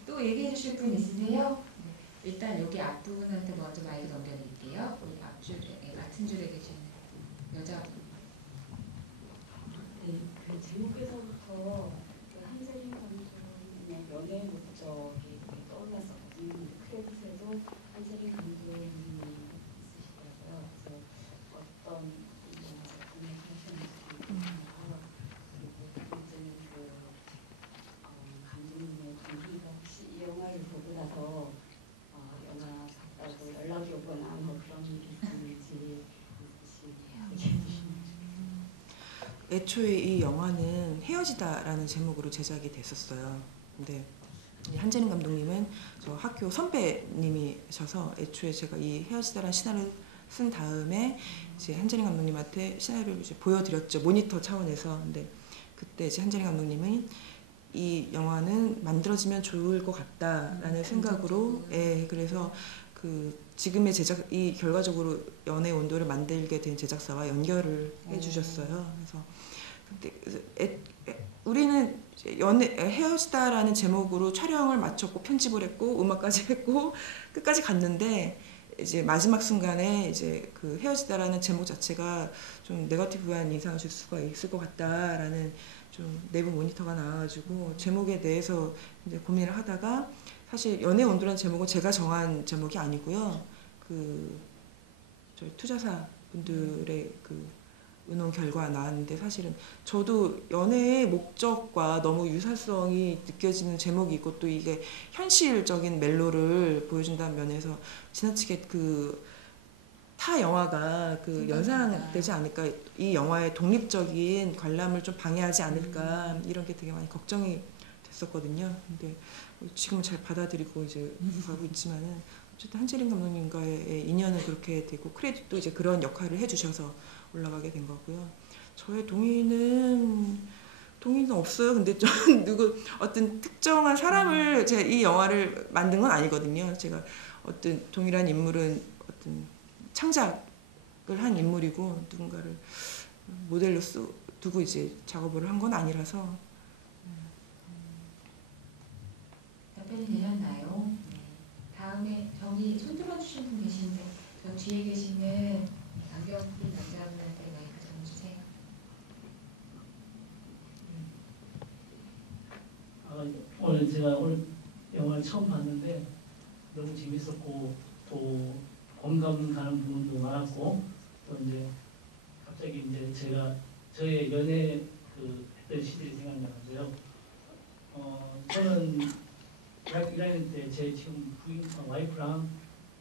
또 얘기해 주실 분 있으세요? 네, 일단 여기 앞부분한테 먼저 마이크 넘겨드릴게요. 우리 앞줄에, 같은 줄에 계시는 여자분. 네, 그 제목에서부터 그 한세린 감독의 연애 목적이 떠올랐었거든요. 크레딧에도 한세린 감독님이 있으시더라고요. 그래서 어떤 작품에 하셨는지 궁금해서 그리고 두 번째는 감독님의 동기가 혹시 이 영화를 보고 나서 영화 봤다고 연락이 오거나 뭐 그런 일이 있는지 얘기해 주시면 애초에 이 영화는 헤어지다라는 제목으로 제작이 됐었어요. 근데 한재림 감독님은 저 학교 선배님이셔서 애초에 제가 이 헤어지다라는 시나리오를 쓴 다음에 이제 한재림 감독님한테 시나리오를 이제 보여드렸죠. 모니터 차원에서. 근데 그때 이제 한재림 감독님은 이 영화는 만들어지면 좋을 것 같다라는 생각으로, 그래서 그 지금의 이 결과적으로 연애 온도를 만들게 된 제작사와 연결을 해주셨어요. 그래서 근데 우리는 헤어지다라는 제목으로 촬영을 마쳤고 편집을 했고 음악까지 했고 끝까지 갔는데 이제 마지막 순간에 이제 그 헤어지다라는 제목 자체가 좀 네거티브한 인상을 줄 수가 있을 것 같다라는 좀 내부 모니터가 나와가지고 제목에 대해서 이제 고민을 하다가 사실 연애 온도라는 제목은 제가 정한 제목이 아니고요. 그 저희 투자사 분들의 그 의논 결과 나왔는데 사실은 저도 연애의 목적과 너무 유사성이 느껴지는 제목이 있고 또 이게 현실적인 멜로를 보여준다는 면에서 지나치게 그 타 영화가 그 연상되지 않을까, 이 영화의 독립적인 관람을 좀 방해하지 않을까 이런 게 되게 많이 걱정이 됐었거든요. 근데 지금은 잘 받아들이고 이제 가고 있지만은 어쨌든 한지린 감독님과의 인연은 그렇게 되고 크레딧도 이제 그런 역할을 해주셔서 올라가게 된 거고요. 저의 동의는 없어요. 근데 좀 누구 어떤 특정한 사람을 제가 이 영화를 만든 건 아니거든요. 제가 어떤 동일한 인물은 어떤 창작을 한 인물이고 누군가를 모델로 두고 이제 작업을 한 건 아니라서. 답변이 되셨나요? 네. 다음에 저기 손 들어주신 분 계신데 저 뒤에 계시는 안경 낀 남자분한테 마이크 좀 주세요. 오늘 제가 오늘 영화를 처음 봤는데 너무 재밌었고 또 공감 가는 부분도 많았고 또 이제 갑자기 이제 제가 저의 연애 그 했던 시절이 생각나는데요. 저는 대학교 1학년 때 제 지금 부인 와이프랑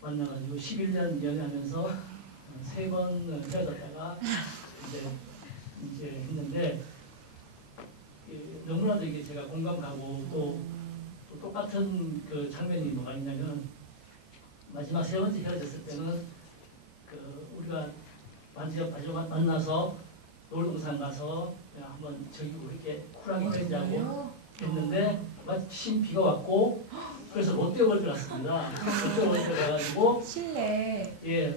만나가지고 11년 연애하면서 3번 헤어졌다가 이제 했는데 너무나도 이게 제가 공감 가고 또 똑같은 그 장면이 뭐가 있냐면 마지막 3번째 헤어졌을 때는 그 우리가 마지막 만나서 놀동산 가서 그냥 한번 저기 이렇게 쿨하게 헤어지자고 했는데 마침 비가 왔고 그래서 롯데월드 갔습니다. 롯데월드 가가지고 실내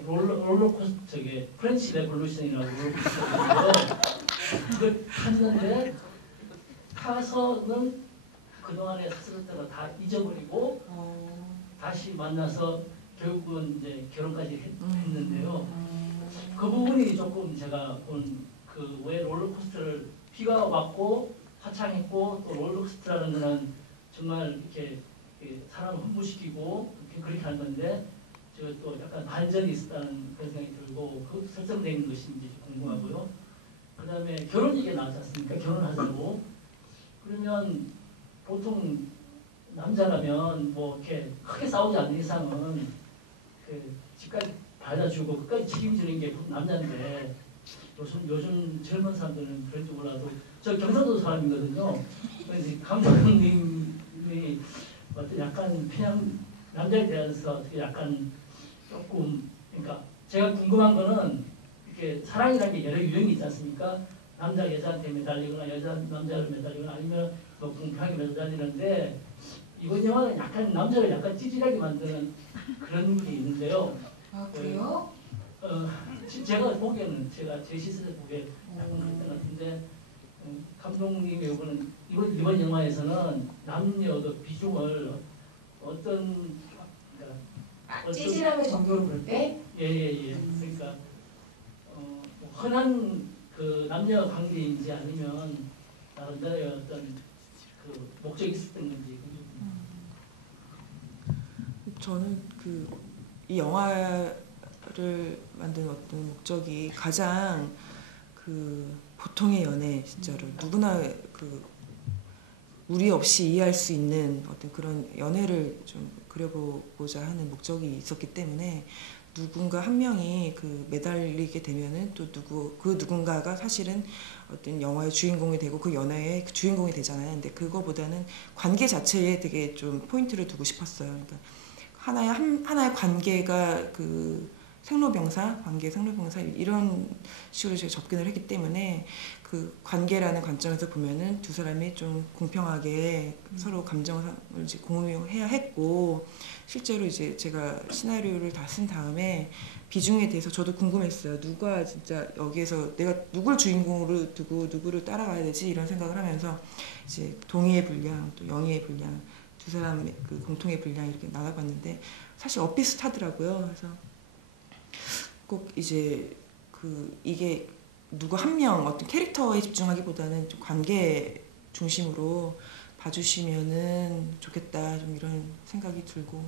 롤러코스터 저기 프렌치 레볼루션이라고 롤러코스터인데요. 그걸 탔는데 타서는 그동안에 스스로가 다 잊어버리고 다시 만나서 결국은 이제 결혼까지 했는데요. 그 부분이 조금 제가 본 그 왜 롤러코스터를 비가 왔고 화창했고 또 롤러코스터라는 거는 정말 이렇게 사람을 흥분시키고 그렇게 하는 건데 제가 또 약간 반전이 있었다는 그런 생각이 들고 그것도 설정되어 있는 것인지 궁금하고요. 그 다음에 결혼 얘기가 나왔지 않습니까? 결혼하자고. 그러면 보통 남자라면 뭐 이렇게 크게 싸우지 않는 이상은 그 집까지 받아주고 끝까지 책임지는 게 남자인데 요즘 젊은 사람들은 그런지 몰라도 저 경상도 사람이거든요. 그래서 감독님이 어떤 약간 그냥 남자에 대해서 어떻게 약간 조금 그러니까 제가 궁금한 거는 이렇게 사랑이라는 게 여러 유형이 있지 않습니까? 남자 여자한테 매달리거나 여자 남자를 매달리거나 아니면 뭐 공평하게 매달리는데 이번 영화는 약간 남자를 약간 찌질하게 만드는 그런 부분이 있는데요. 아 그래요? 제가 보기에는 제가 제 시선에 보기에 약간 그랬던 것 같은데 감독님의 이번 영화에서는 남녀 그 비중을 어떤 찌질함의 정도로 볼 때? 예예예. 그러니까 흔한 그 남녀 관계인지 아니면 나름대로의 어떤 그 목적이 있었던 건지. 저는 이 영화를 만든 어떤 목적이 가장 보통의 연애 진짜로 누구나 무리 없이 이해할 수 있는 어떤 그런 연애를 좀 그려보고자 하는 목적이 있었기 때문에 누군가 한 명이 매달리게 되면은 또 그 누군가가 사실은 어떤 영화의 주인공이 되고 그 연애의 주인공이 되잖아요. 근데 그거보다는 관계 자체에 되게 좀 포인트를 두고 싶었어요. 그러니까 하나의 관계가 생로병사 이런 식으로 제가 접근을 했기 때문에 그 관계라는 관점에서 보면은 두 사람이 좀 공평하게 서로 감정을 이제 공유해야 했고 실제로 이제 제가 시나리오를 다 쓴 다음에 비중에 대해서 저도 궁금했어요. 누가 진짜 여기에서 내가 누굴 주인공으로 두고 누구를 따라가야 되지 이런 생각을 하면서 이제 동의의 분량 또 영의의 분량 두 사람의 공통의 분량 이렇게 나눠봤는데 사실 엇비슷하더라고요. 그래서 꼭 이제 이게 누구 한 명 어떤 캐릭터에 집중하기보다는 좀 관계 중심으로 봐주시면은 좋겠다 좀 이런 생각이 들고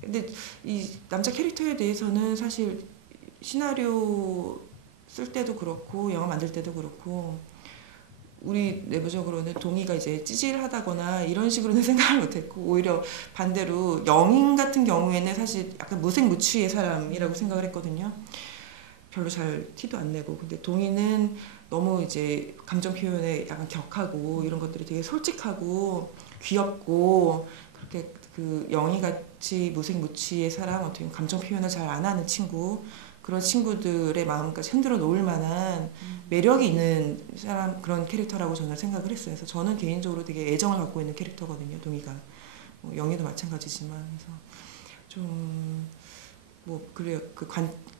근데 이 남자 캐릭터에 대해서는 사실 시나리오 쓸 때도 그렇고 영화 만들 때도 그렇고 우리 내부적으로는 동의가 이제 찌질하다거나 이런 식으로는 생각을 못했고 오히려 반대로 영인 같은 경우에는 사실 약간 무색무취의 사람이라고 생각을 했거든요. 별로 잘 티도 안 내고. 근데 동의는 너무 이제 감정 표현에 약간 격하고 이런 것들이 되게 솔직하고 귀엽고 그렇게 그 영희 같이 무색무취의 사람, 어떻게 보면 감정 표현을 잘 안 하는 친구, 그런 친구들의 마음까지 흔들어 놓을 만한 매력이 있는 사람, 그런 캐릭터라고 저는 생각을 했어요. 그래서 저는 개인적으로 되게 애정을 갖고 있는 캐릭터거든요, 동희가. 뭐 영희도 마찬가지지만. 그래서 좀 뭐 그래요.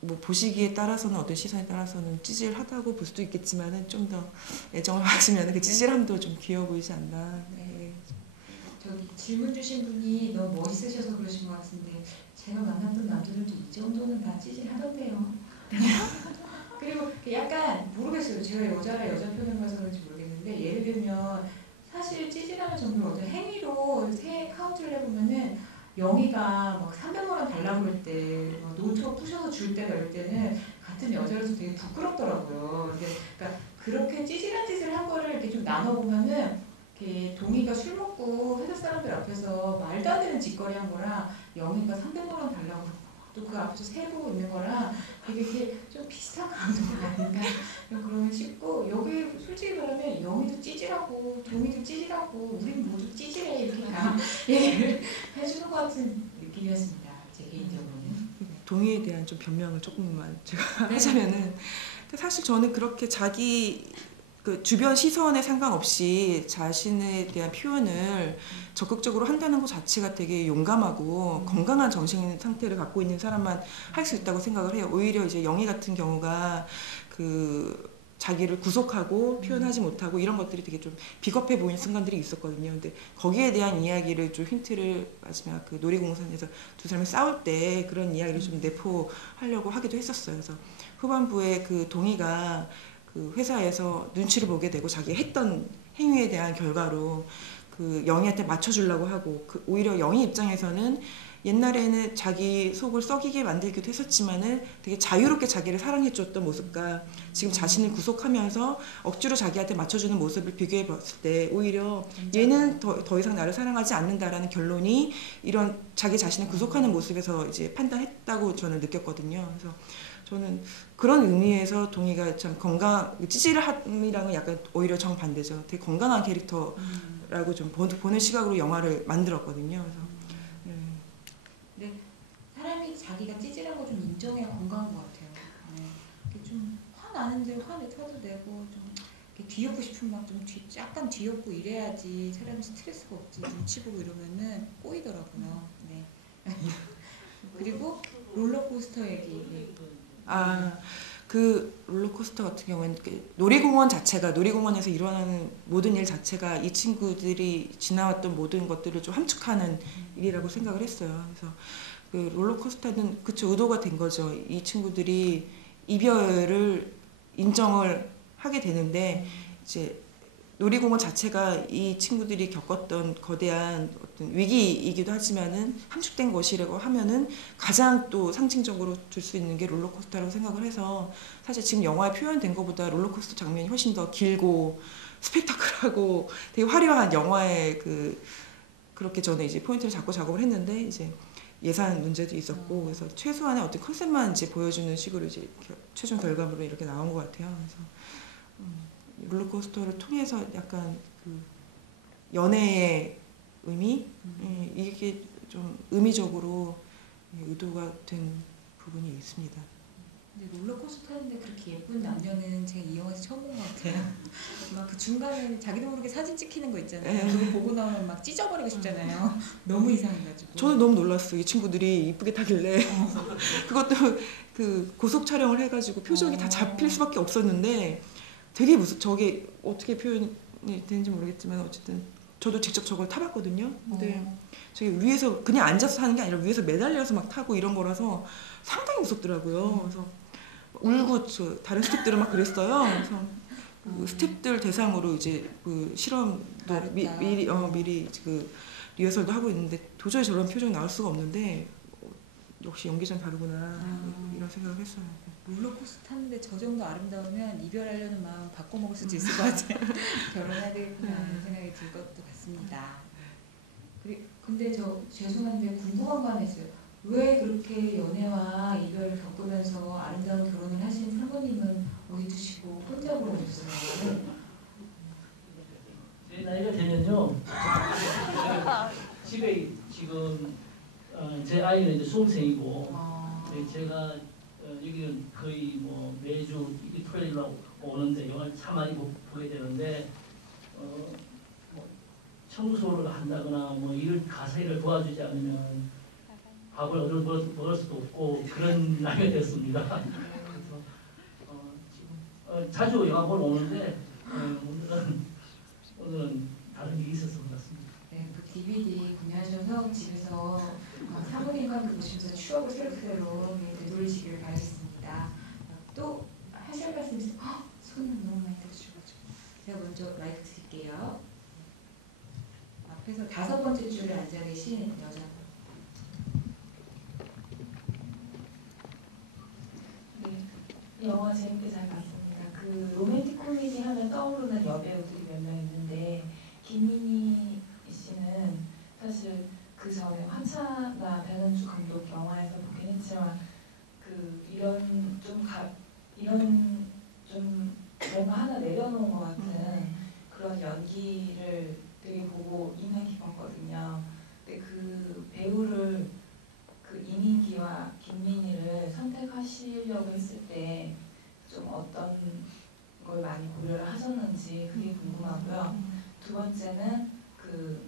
뭐 보시기에 따라서는 어떤 시선에 따라서는 찌질하다고 볼 수도 있겠지만은 좀 더 애정을 가지면 그 찌질함도 좀 귀여워 보이지 않나. 네. 저기 질문 주신 분이 너무 멋있으셔서 그러신 것 같은데 제가 만났던 남자들도 이 정도는 다 찌질하던데요. 그리고 약간 모르겠어요. 제가 여자라 여자 편을 봐서 그런지 모르겠는데 예를 들면 사실 찌질하는 정도로 어떤 행위로 카운트를 해보면은 영희가 막 300만 원 달라고 그럴 때 노트 부셔서 줄 때가 이럴 때는 같은 여자로서 되게 부끄럽더라고요. 근데 그러니까 그렇게 찌질한 짓을 한 거를 이렇게 좀 나눠보면은 이렇게 동희가 술 먹고 회사 사람들 앞에서 말도 안 되는 짓거리 한 거랑 영희가 300만 원 달라고 또 그 앞에서 세고 있는 거랑 되게 이렇게 좀 비슷한 감정이 아닌가 그러면 싶고 여기 솔직히 말하면 영희도 찌질하고 동희도 찌질하고 우린 모두 찌질해 이렇게 다 얘기를 해주는 것 같은 느낌이었습니다. 제 개인적으로는. 동의에 대한 좀 변명을 조금만 제가 하자면은 사실 저는 그렇게 자기 그 주변 시선에 상관없이 자신에 대한 표현을 적극적으로 한다는 것 자체가 되게 용감하고 건강한 정신 상태를 갖고 있는 사람만 할 수 있다고 생각을 해요. 오히려 이제 영희 같은 경우가 그 자기를 구속하고 표현하지 못하고 이런 것들이 되게 좀 비겁해 보이는 순간들이 있었거든요. 근데 거기에 대한 이야기를 좀 힌트를 마지막 그 놀이공원에서 두 사람이 싸울 때 그런 이야기를 좀 내포하려고 하기도 했었어요. 그래서 후반부에 그 동희가 그 회사에서 눈치를 보게 되고 자기가 했던 행위에 대한 결과로 그 영희한테 맞춰주려고 하고 그 오히려 영희 입장에서는 옛날에는 자기 속을 썩이게 만들기도 했었지만은 되게 자유롭게 자기를 사랑해줬던 모습과 지금 자신을 구속하면서 억지로 자기한테 맞춰주는 모습을 비교해 봤을 때 오히려 얘는 더 이상 나를 사랑하지 않는다라는 결론이 이런 자기 자신을 구속하는 모습에서 이제 판단했다고 저는 느꼈거든요. 그래서 저는 그런 의미에서 동희가 참 찌질함이랑은 약간 오히려 정반대죠. 되게 건강한 캐릭터라고 좀 보는 시각으로 영화를 만들었거든요. 그래서 네, 사람이 자기가 찌질한 거 좀 인정해야 건강한 것 같아요. 네. 좀 화나는데 화도 내고 좀 뒤엎고 싶은 막 좀 약간 뒤엎고 이래야지 사람이 스트레스가 없지. 눈치 보고 이러면은 꼬이더라고요. 네. 그리고 롤러코스터 얘기. 네. 그 롤러코스터 같은 경우에는 놀이공원에서 일어나는 모든 일 자체가 이 친구들이 지나왔던 모든 것들을 좀 함축하는 일이라고 생각을 했어요. 그래서 그 롤러코스터는 그쵸 의도가 된 거죠. 이 친구들이 이별을 인정을 하게 되는데 이제 놀이공원 자체가 이 친구들이 겪었던 거대한 어떤 위기이기도 하지만은 함축된 것이라고 하면은 가장 또 상징적으로 줄 수 있는 게 롤러코스터라고 생각을 해서 사실 지금 영화에 표현된 것보다 롤러코스터 장면이 훨씬 더 길고 스펙타클하고 되게 화려한 영화의 그렇게 저는 이제 포인트를 잡고 작업을 했는데 이제 예산 문제도 있었고 그래서 최소한의 어떤 컨셉만 이제 보여주는 식으로 이제 최종 결과물로 이렇게 나온 것 같아요. 그래서 롤러코스터를 통해서 약간 그 연애의 의미 이게 좀 의미적으로 의도가 된 부분이 있습니다. 근데 롤러코스터 타는데 그렇게 예쁜 남녀는 제가 이 영화에서 처음 본 것 같아요. 막 그 중간에 자기도 모르게 사진 찍히는 거 있잖아요. 그거 보고 나오면 막 찢어버리고 싶잖아요. 너무 이상해가지고. 저는 너무 놀랐어요. 이 친구들이 이쁘게 타길래 그것도 그 고속 촬영을 해가지고 표정이 다 잡힐 수밖에 없었는데 되게 저게 어떻게 표현이 되는지 모르겠지만 어쨌든 저도 직접 저걸 타봤거든요. 근데 저게 위에서 그냥 앉아서 타는 게 아니라 위에서 매달려서 막 타고 이런 거라서 상당히 무섭더라고요. 그래서 울고 다른 스태프들은 막 그랬어요. 그래서 그 스태프들 대상으로 이제 그 실험도 미리 그 리허설도 하고 있는데 도저히 저런 표정이 나올 수가 없는데 역시 연기자는 다르구나 이런 생각을 했어요. 롤러코스터 탔는데 저 정도 아름다우면 이별하려는 마음 바꿔먹을 수도 있을 것 같아요. 결혼해야 되겠구나 하는 생각이 들 것도 같습니다. 근데 저 죄송한데 궁금한 거 하나 있어요. 왜 그렇게 연애와 이별을 겪으면서 아름다운 결혼을 하신 사모님은 어디 두시고 혼자 보내셨어요? 제 나이가 되면요. 집에 지금 제 아이는 이제 수험생이고 제가 여기는 거의 뭐 매주 토요일로 오는데 영화를 참 많이 보게 되는데 뭐 청소를 한다거나 뭐 일을 가사 일을 도와주지 않으면 밥을 얻을 먹을 수도 없고 그런 나이가 됐습니다. 그래서 지금 자주 영화 보러 오는데 오늘은 다른 일이 있어서 그렇습니다. 네, 그 DVD 구매하셔서 집에서 사모님과 함께 보시면서 추억을 새록새록 되돌리시길 바라겠습니다. 또 하실 말씀 있으세요? 손을 너무 많이 들어주셔가지고 제가 먼저 마이크 드릴게요. 앞에서 5번째 줄에 앉아 계신 여자. 네, 영화 재밌게 잘 봤습니다. 그 로맨틱 코미디 하면 떠오르는 여배우들이 몇 명 있는데 김민희 씨는 사실 그 전에 화차나 배은주 감독 영화에서 보긴 했지만 그 이런 좀 뭔가 하나 내려놓은 것 같은 그런 연기를 되게 보고 인상 깊었거든요. 근데 그 배우를 그 이민기와 김민희를 선택하시려고 했을 때 좀 어떤 걸 많이 고려를 하셨는지 그게 궁금하고요. 두 번째는 그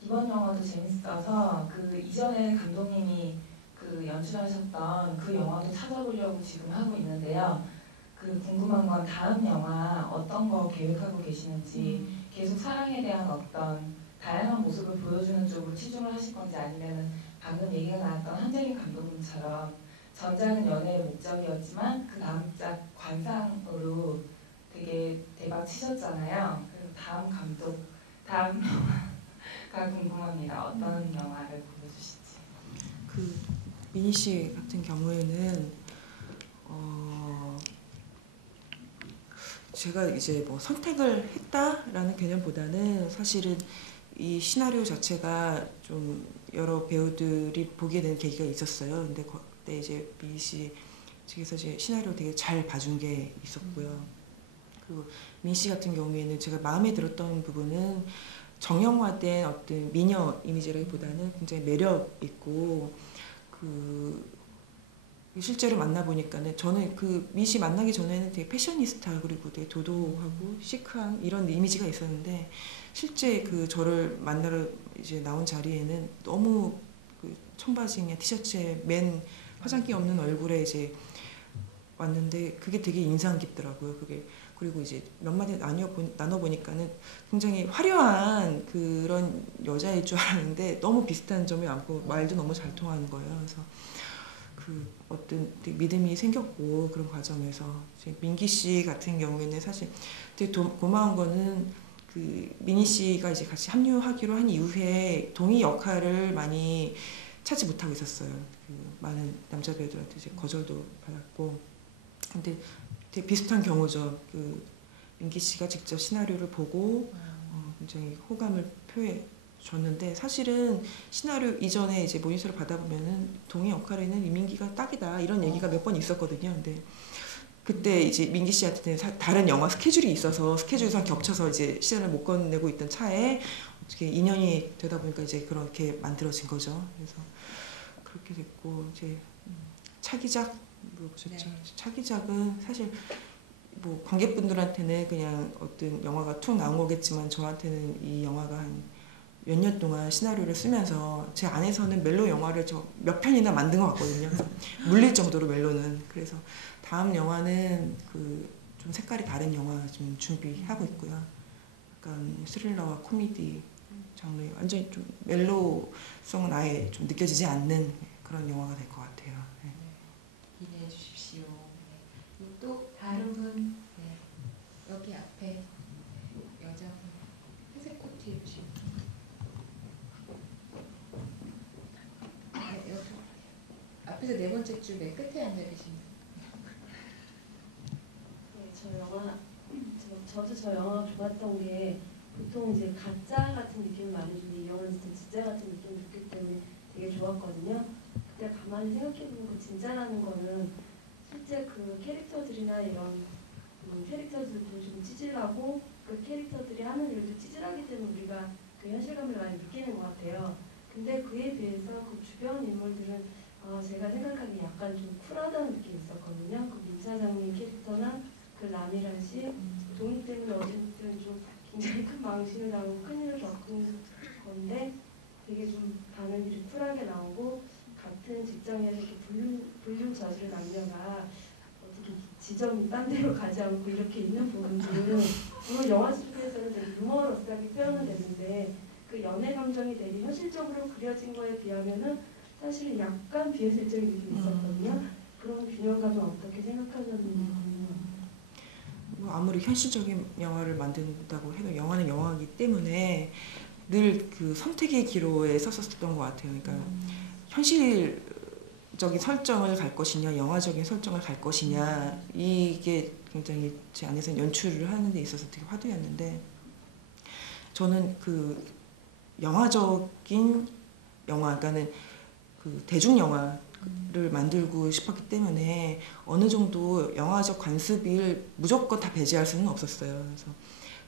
이번 영화도 재밌어서 그 이전에 감독님이 그 연출하셨던 그 영화도 찾아보려고 지금 하고 있는데요. 그 궁금한 건 다음 영화 어떤 거 계획하고 계시는지 계속 사랑에 대한 어떤 다양한 모습을 보여주는 쪽으로 치중을 하실 건지 아니면 방금 얘기가 나왔던 한재림 감독님처럼 전작은 연애의 목적이었지만 그 다음 작 관상으로 되게 대박 치셨잖아요. 그래서 다음 영화가 궁금합니다. 어떤 영화를 보여주실지. 그 미니 씨 같은 경우에는 제가 이제 뭐 선택을 했다라는 개념보다는 사실은 이 시나리오 자체가 좀 여러 배우들이 보게 된 계기가 있었어요. 근데 그때 이제 미니 씨 측에서 이제 시나리오 되게 잘 봐준 게 있었고요. 그리고 미니 씨 같은 경우에는 제가 마음에 들었던 부분은 정형화된 어떤 미녀 이미지라기보다는 굉장히 매력 있고 실제로 만나보니까는 저는 그 미니 씨 만나기 전에는 되게 패셔니스타 그리고 되게 도도하고 시크한 이런 이미지가 있었는데 실제 그 저를 만나러 이제 나온 자리에는 너무 그 청바지에 티셔츠에 맨 화장기 없는 얼굴에 이제 왔는데 그게 되게 인상 깊더라고요. 그게 그리고 이제 몇 마디 나눠보니까는 굉장히 화려한 그런 여자일 줄 알았는데 너무 비슷한 점이 많고 말도 너무 잘 통하는 거예요. 그래서 그 어떤 되게 믿음이 생겼고 그런 과정에서 이제 민기 씨 같은 경우에는 사실 되게 고마운 거는 그 미니 씨가 이제 같이 합류하기로 한 이후에 동의 역할을 많이 찾지 못하고 있었어요. 그 많은 남자 배우들한테 이제 거절도 받았고 근데 되게 비슷한 경우죠. 그 민기 씨가 직접 시나리오를 보고 굉장히 호감을 표해 줬는데 사실은 시나리오 이전에 이제 모니터를 받아보면은 동의 역할에는 이민기가 딱이다 이런 얘기가 몇 번 있었거든요. 근데 그때 이제 민기 씨한테는 다른 영화 스케줄이 있어서 스케줄상 겹쳐서 이제 시간을 못 건네고 있던 차에 어떻게 인연이 되다 보니까 이제 그렇게 만들어진 거죠. 그래서 그렇게 됐고 이제 차기작 물어보셨죠. 네. 차기작은 사실 뭐 관객분들한테는 그냥 어떤 영화가 툭 나온 거겠지만 저한테는 이 영화가 한 몇 년 동안 시나리오를 쓰면서 제 안에서는 멜로 영화를 몇 편이나 만든 것 같거든요. 물릴 정도로 멜로는. 그래서 다음 영화는 그 좀 색깔이 다른 영화 좀 준비하고 있고요. 약간 스릴러와 코미디 장르 완전히 좀 멜로성은 아예 좀 느껴지지 않는 그런 영화가 될 것 같아요. 네. 기대해 주십시오. 네. 또 다른 분 네. 여기 앞에 여자분 회색 코트 입으신 네, 여기 앞에서 옆에서 네 번째 줄 맨 끝에 앉아 계신 네, 저도 저 영화 좋았던 게 보통 이제 가짜 같은 느낌을 많이 주는데 이 영화는 진짜 같은 느낌을 줬기 때문에 되게 좋았거든요. 근데 가만히 생각해보면 그 진짜라는 거는 실제 그 캐릭터들이나 이런 캐릭터들도 좀 찌질하고 그 캐릭터들이 하는 일도 찌질하기 때문에 우리가 그 현실감을 많이 느끼는 것 같아요. 근데 그에 비해서 그 주변 인물들은 제가 생각하기에 약간 좀 쿨하다는 느낌이 있었거든요. 그 민 사장님 캐릭터나 그 라미란 씨 동의 때문에 어쨌든 좀 굉장히 큰 망신을 당하고 큰일을 겪은 건데 되게 좀 반응이 좀 쿨하게 나오고 같은 직장에서 이렇게 불륜 저지른 남녀가 어떻게 지점이 딴 데로 가지 않고 이렇게 있는 부분들은 물론 영화 속에서는 되게 유머러스하게 표현은 됐는데 그 연애 감정이 되게 현실적으로 그려진 거에 비하면은 사실은 약간 비현실적인 느낌이 있었거든요. 그런 균형감은 어떻게 생각하셨는지. 뭐 아무리 현실적인 영화를 만든다고 해도 영화는 영화이기 때문에 늘 그 선택의 기로에 섰었던 것 같아요. 그러니까 현실적인 설정을 갈 것이냐, 영화적인 설정을 갈 것이냐, 이게 굉장히 제 안에서는 연출을 하는 데 있어서 되게 화두였는데, 저는 그 영화적인 영화, 그러니까는 그 대중 영화를 만들고 싶었기 때문에 어느 정도 영화적 관습을 무조건 다 배제할 수는 없었어요. 그래서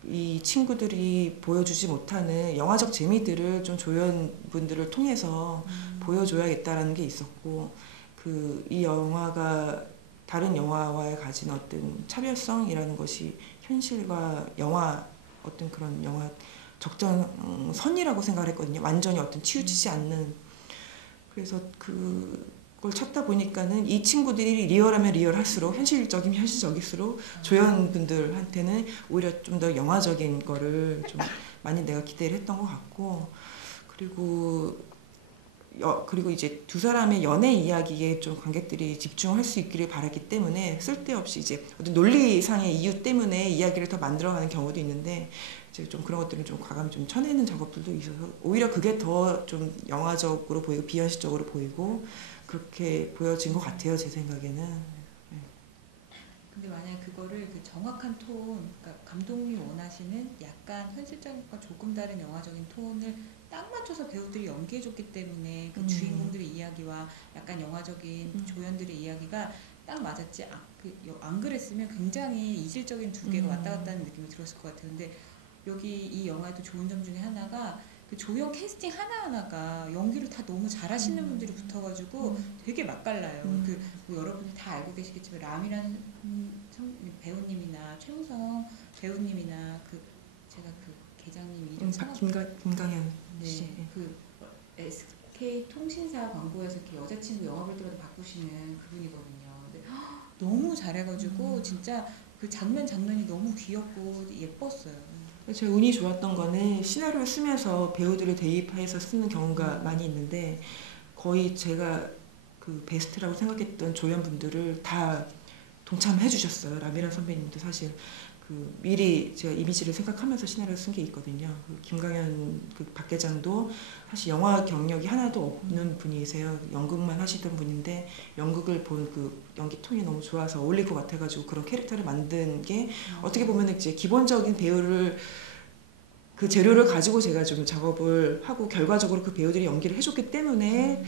이 친구들이 보여주지 못하는 영화적 재미들을 좀 조연분들을 통해서 보여줘야겠다라는 게 있었고, 그 이 영화가 다른 영화와의 가진 어떤 차별성이라는 것이 현실과 영화 어떤 그런 영화 적정선이라고 생각을 했거든요. 완전히 어떤 치우치지 않는. 그래서 그걸 찾다 보니까는 이 친구들이 리얼하면 리얼할수록 현실적이면 현실적일수록 조연분들한테는 오히려 좀 더 영화적인 거를 좀 많이 내가 기대를 했던 것 같고, 그리고 이제 두 사람의 연애 이야기에 좀 관객들이 집중할 수 있기를 바랐기 때문에 쓸데없이 이제 어떤 논리상의 이유 때문에 이야기를 더 만들어가는 경우도 있는데, 이제 좀 그런 것들은 좀 과감히 좀 쳐내는 작업들도 있어서 오히려 그게 더 좀 영화적으로 보이고 비현실적으로 보이고 그렇게 보여진 것 같아요, 제 생각에는. 근데 만약에 그거를 그 정확한 톤, 그러니까 감독님이 원하시는 약간 현실적인 것과 조금 다른 영화적인 톤을 딱 맞춰서 배우들이 연기해줬기 때문에 그 주인공들의 이야기와 약간 영화적인 조연들의 이야기가 딱 맞았지, 안 그랬으면 굉장히 이질적인 두 개가 왔다 갔다 하는 느낌이 들었을 것 같아요. 근데 여기 이 영화에도 좋은 점 중에 하나가 그 조연 캐스팅 하나하나가 연기를 다 너무 잘하시는 분들이 붙어가지고 되게 맛깔나요. 뭐 여러분이 다 알고 계시겠지만 라미라는 배우님이나 최무성 배우님이나 제가 그 계장님 이름 김강현 씨. 네, 그 SK 통신사 광고에서 이렇게 여자친구 영화 볼 때마다 바꾸시는 그분이거든요. 근데 너무 잘해가지고 진짜 그 장면이 너무 귀엽고 예뻤어요. 제가 운이 좋았던 거는 시나리오를 쓰면서 배우들을 대입해서 쓰는 경우가 많이 있는데, 거의 제가 그 베스트라고 생각했던 조연분들을 다 동참해 주셨어요. 라미란 선배님도 사실 그 미리 제가 이미지를 생각하면서 시나리오를 쓴 게 있거든요. 그 김강현 그 박계장도 사실 영화 경력이 하나도 없는 분이세요. 연극만 하시던 분인데 연극을 본 그 연기 톤이 너무 좋아서 어울릴 것 같아가지고 그런 캐릭터를 만든 게 어떻게 보면 이제 기본적인 배우를 그 재료를 가지고 제가 좀 작업을 하고 결과적으로 그 배우들이 연기를 해줬기 때문에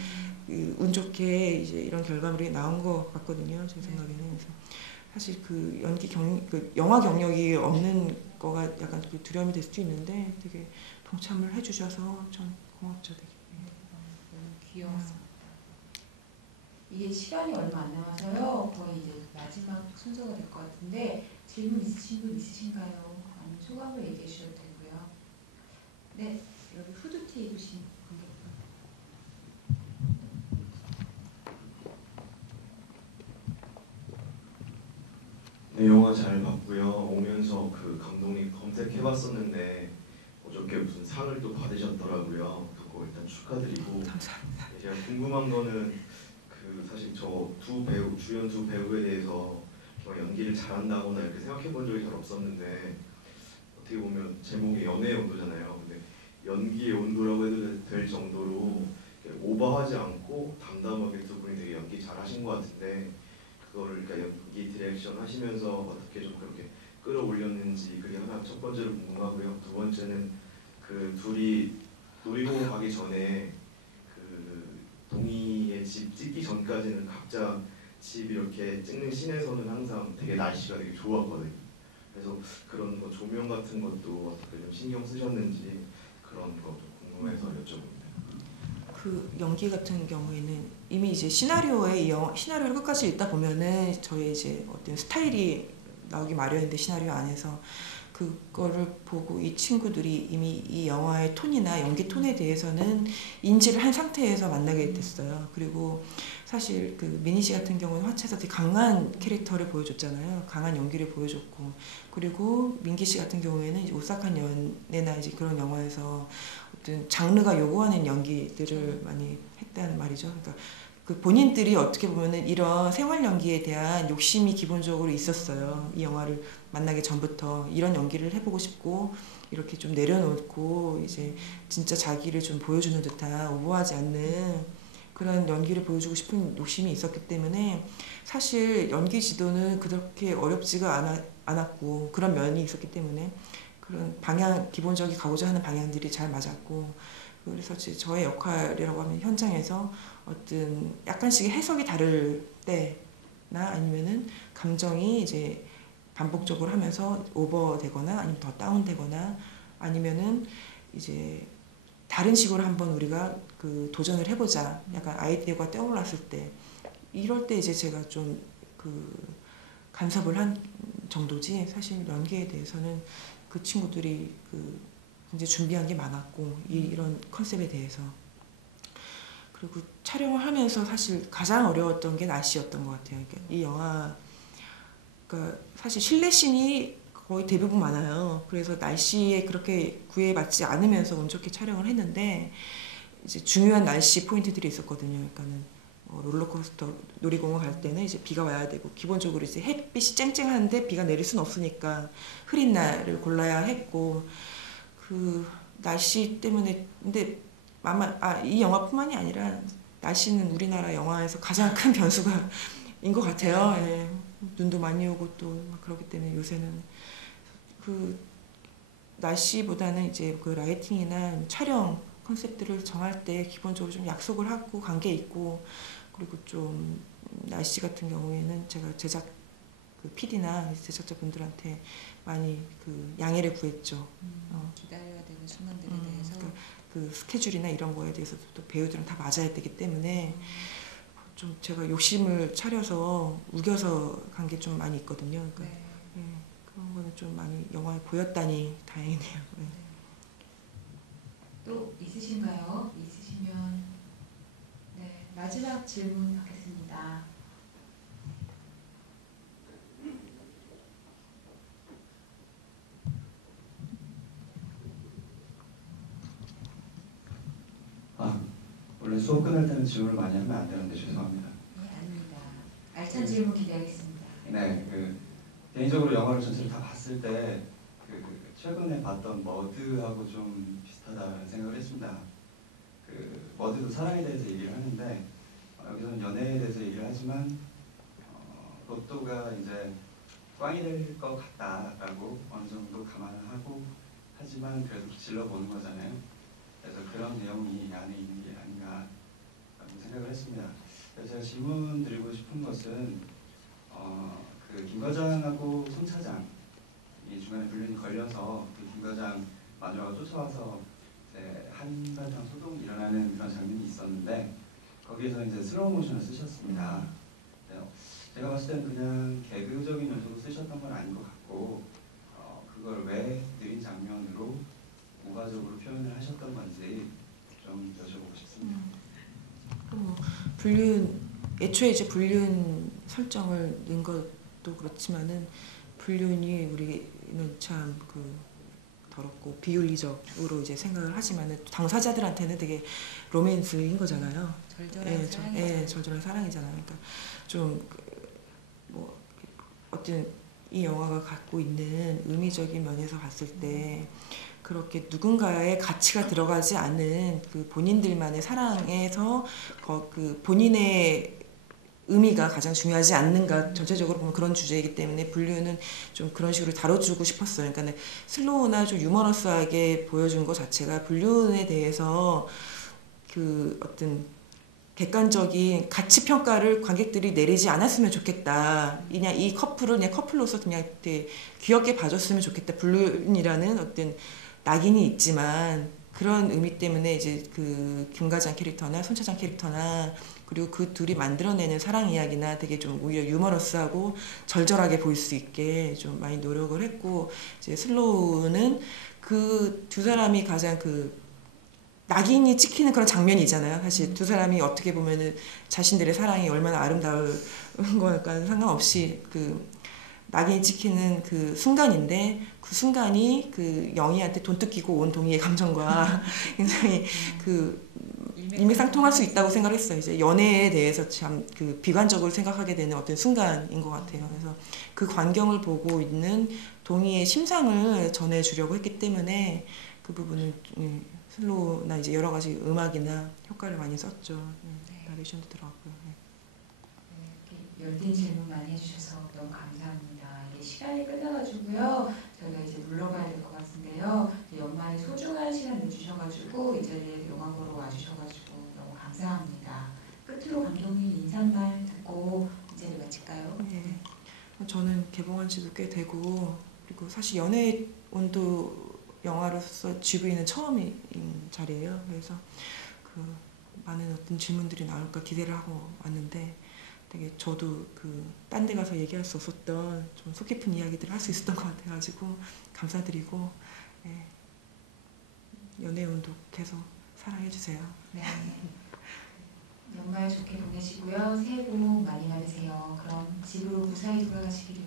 운 좋게 이제 이런 결과물이 나온 것 같거든요. 제 생각에는. 그래서 사실 그 영화 경력이 없는 거가 약간 두려움이 될 수도 있는데 되게 동참을 해주셔서 좀 고맙죠, 되게. 너무 귀여웠습니다. 이게 시간이 얼마 안 남아서요. 거의 이제 마지막 순서가 될 것 같은데 질문 있으신 분 있으신가요? 아니면 소감을 얘기해 주셔도 되고요. 네, 여기 후드티 입으신 관객분. 네, 영화 잘 봤고요. 오면서 그 감독님 검색해봤었는데 어저께 무슨 상을 또 받으셨더라고요. 그거 일단 축하드리고. 감사합니다. 제가 궁금한 거는 그 사실 저 주연 두 배우에 대해서 연기를 잘한다거나 이렇게 생각해본 적이 잘 없었는데, 어떻게 보면 제목이 연애의 온도잖아요. 근데 연기의 온도라고 해도 될 정도로 오버하지 않고 담담하게 두 분이 감독님 되게 연기 잘하신 것 같은데 그거를 그러니까 연기 디렉션 하시면서 어떻게 좀 그렇게 끌어올렸는지 그게 하나 첫 번째로 궁금하고요. 두 번째는 그 둘이 놀이공원 가기 전에 그 동희의 집 찍기 전까지는 각자 집 이렇게 찍는 씬에서는 항상 되게 날씨가 되게 좋았거든요. 그래서 그런 거 조명 같은 것도 어떻게 좀 신경 쓰셨는지 그런 거 좀 궁금해서 여쭤봅니다. 그 연기 같은 경우에는 이미 이제 시나리오에 시나리오를 끝까지 읽다 보면은 저의 이제 어떤 스타일이 나오기 마련인데 시나리오 안에서 그거를 보고 이 친구들이 이미 이 영화의 톤이나 연기 톤에 대해서는 인지를 한 상태에서 만나게 됐어요. 그리고 사실 그 미니 씨 같은 경우는 화차에서 되게 강한 캐릭터를 보여줬잖아요. 강한 연기를 보여줬고, 그리고 민기 씨 같은 경우에는 이제 오싹한 연애나 이제 그런 영화에서 어떤 장르가 요구하는 연기들을 많이 했다는 말이죠. 그러니까 그 본인들이 어떻게 보면은 이런 생활 연기에 대한 욕심이 기본적으로 있었어요. 이 영화를 만나기 전부터 이런 연기를 해보고 싶고 이렇게 좀 내려놓고 이제 진짜 자기를 좀 보여주는 듯한 오버하지 않는 그런 연기를 보여주고 싶은 욕심이 있었기 때문에 사실 연기 지도는 그렇게 어렵지가 않았고 그런 면이 있었기 때문에 그런 방향, 기본적인 가고자 하는 방향들이 잘 맞았고, 그래서 저의 역할이라고 하면 현장에서 어떤 약간씩 해석이 다를 때나 아니면은 감정이 이제 반복적으로 하면서 오버되거나 아니면 더 다운되거나 아니면은 이제 다른 식으로 한번 우리가 그 도전을 해보자, 약간 아이디어가 떠올랐을 때, 이럴 때 이제 제가 좀 그 간섭을 한 정도지 사실 연기에 대해서는 그 친구들이 그 이제 준비한 게 많았고 이런 컨셉에 대해서. 그리고 촬영을 하면서 사실 가장 어려웠던 게 날씨였던 것 같아요. 그러니까 이 영화, 그러니까 사실 실내 씬이 거의 대부분 많아요. 그래서 날씨에 그렇게 구애받지 않으면서 운 좋게 촬영을 했는데 이제 중요한 날씨 포인트들이 있었거든요. 그러니까는 롤러코스터 놀이공원 갈 때는 이제 비가 와야 되고 기본적으로 이제 햇빛이 쨍쨍한데 비가 내릴 수는 없으니까 흐린 날을 골라야 했고 그 날씨 때문에 근데 아마 이 영화뿐만이 아니라 날씨는 우리나라 영화에서 가장 큰 변수가 인 것 같아요. 예. 눈도 많이 오고 또 막 그렇기 때문에 요새는 그 날씨보다는 이제 그 라이팅이나 촬영 컨셉들을 정할 때 기본적으로 좀 약속을 하고 관계 있고, 그리고 좀 날씨 같은 경우에는 제가 제작 그 PD나 제작자분들한테 많이 그 양해를 구했죠. 기다려야 되는 순간들에 대해서 그러니까 그 스케줄이나 이런 거에 대해서 또 배우들은 다 맞아야 되기 때문에 좀 제가 욕심을 차려서 우겨서 간 게 좀 많이 있거든요. 그러니까 네. 예, 그런 거는 좀 많이 영화에 보였다니 다행이네요. 예. 또 있으신가요? 있으시면 네, 마지막 질문 받겠습니다. 원래 수업 끝날 때는 질문을 많이 하면 안 되는데 죄송합니다. 네, 아닙니다. 알찬 질문 기대하겠습니다. 네, 그 개인적으로 영화를 전체를 다 봤을 때 그 최근에 봤던 머드하고 좀 비슷하다는 생각을 했습니다. 그 머드도 사랑에 대해서 얘기를 하는데 여기서는 연애에 대해서 얘기를 하지만 로또가 이제 꽝이 될 것 같다라고 어느 정도 감안을 하고 하지만 그래도 질러보는 거잖아요. 그래서 그런 내용이 안에 있는 게 아닌가 생각을 했습니다. 그래서 제가 질문 드리고 싶은 것은 그 김 과장하고 손 차장이 중간에 불륜이 걸려서 그 김 과장 마누라가 쫓아와서 이제 한바탕 소동이 일어나는 그런 장면이 있었는데 거기에서 이제 슬로우 모션을 쓰셨습니다. 제가 봤을 때는 그냥 개그적인 요소로 쓰셨던 건 아닌 것 같고 그걸 왜 느린 장면으로 우화적으로 표현을 하셨던 건지 좀 여쭤보고 싶습니다. 뭐 불륜 애초에 이제 불륜 설정을 넣은 것도 그렇지만은 불륜이 우리는 참 그 더럽고 비윤리적으로 이제 생각을 하지만은 당사자들한테는 되게 로맨스인 거잖아요. 절절한 사랑이잖아요. 절절한 사랑이잖아요. 그러니까 좀 뭐 어떤 이 영화가 갖고 있는 의미적인 면에서 봤을 때 그렇게 누군가의 가치가 들어가지 않은 그 본인들만의 사랑에서 그 본인의 의미가 가장 중요하지 않는가, 전체적으로 보면 그런 주제이기 때문에 분류는 좀 그런 식으로 다뤄주고 싶었어요. 그러니까 슬로우나 좀 유머러스하게 보여준 것 자체가 분류에 대해서 그 어떤 객관적인 가치 평가를 관객들이 내리지 않았으면 좋겠다. 그냥 이 커플을 그냥 커플로서 그냥 되게 귀엽게 봐줬으면 좋겠다. 불륜이라는 어떤 낙인이 있지만 그런 의미 때문에 이제 그 김과장 캐릭터나 손차장 캐릭터나 그리고 그 둘이 만들어내는 사랑 이야기나 되게 좀 오히려 유머러스하고 절절하게 보일 수 있게 좀 많이 노력을 했고, 이제 슬로우는 그 두 사람이 가장 그 낙인이 찍히는 그런 장면이잖아요. 사실 두 사람이 어떻게 보면은 자신들의 사랑이 얼마나 아름다운 거니까 상관없이 그 낙인이 찍히는 그 순간인데, 그 순간이 그 영희한테 돈 뜯기고 온 동희의 감정과 굉장히 그 일맥상통할 수 있다고 생각했어요. 이제 연애에 대해서 참 그 비관적으로 생각하게 되는 어떤 순간인 것 같아요. 그래서 그 광경을 보고 있는 동희의 심상을 전해주려고 했기 때문에 그 부분은 슬로우나 이제 여러 가지 음악이나 효과를 많이 썼죠. 나레이션도 들어갔고요. 열띤 질문 많이 해주셔서 너무 감사합니다. 이게 시간이 끝나가지고요. 저희가 이제 물러가야 될 것 같은데요. 연말에 소중한 시간 내주셔가지고 이 자리에 영화 보러 와주셔가지고 너무 감사합니다. 끝으로 감독님 인사말 듣고 이제를 마칠까요? 네. 저는 개봉한 지도 꽤 되고, 그리고 사실 연애 온도 영화로서 GV는 처음인 자리예요. 그래서 그 많은 어떤 질문들이 나올까 기대를 하고 왔는데, 되게 저도 그 딴 데 가서 얘기할 수 없었던 좀 속 깊은 이야기들을 할 수 있었던 것 같아가지고 감사드리고, 예. 연애 온도 계속 사랑해주세요. 네. 연말 좋게 보내시고요. 새해 복 많이 받으세요. 그럼 집으로 무사히 돌아가시길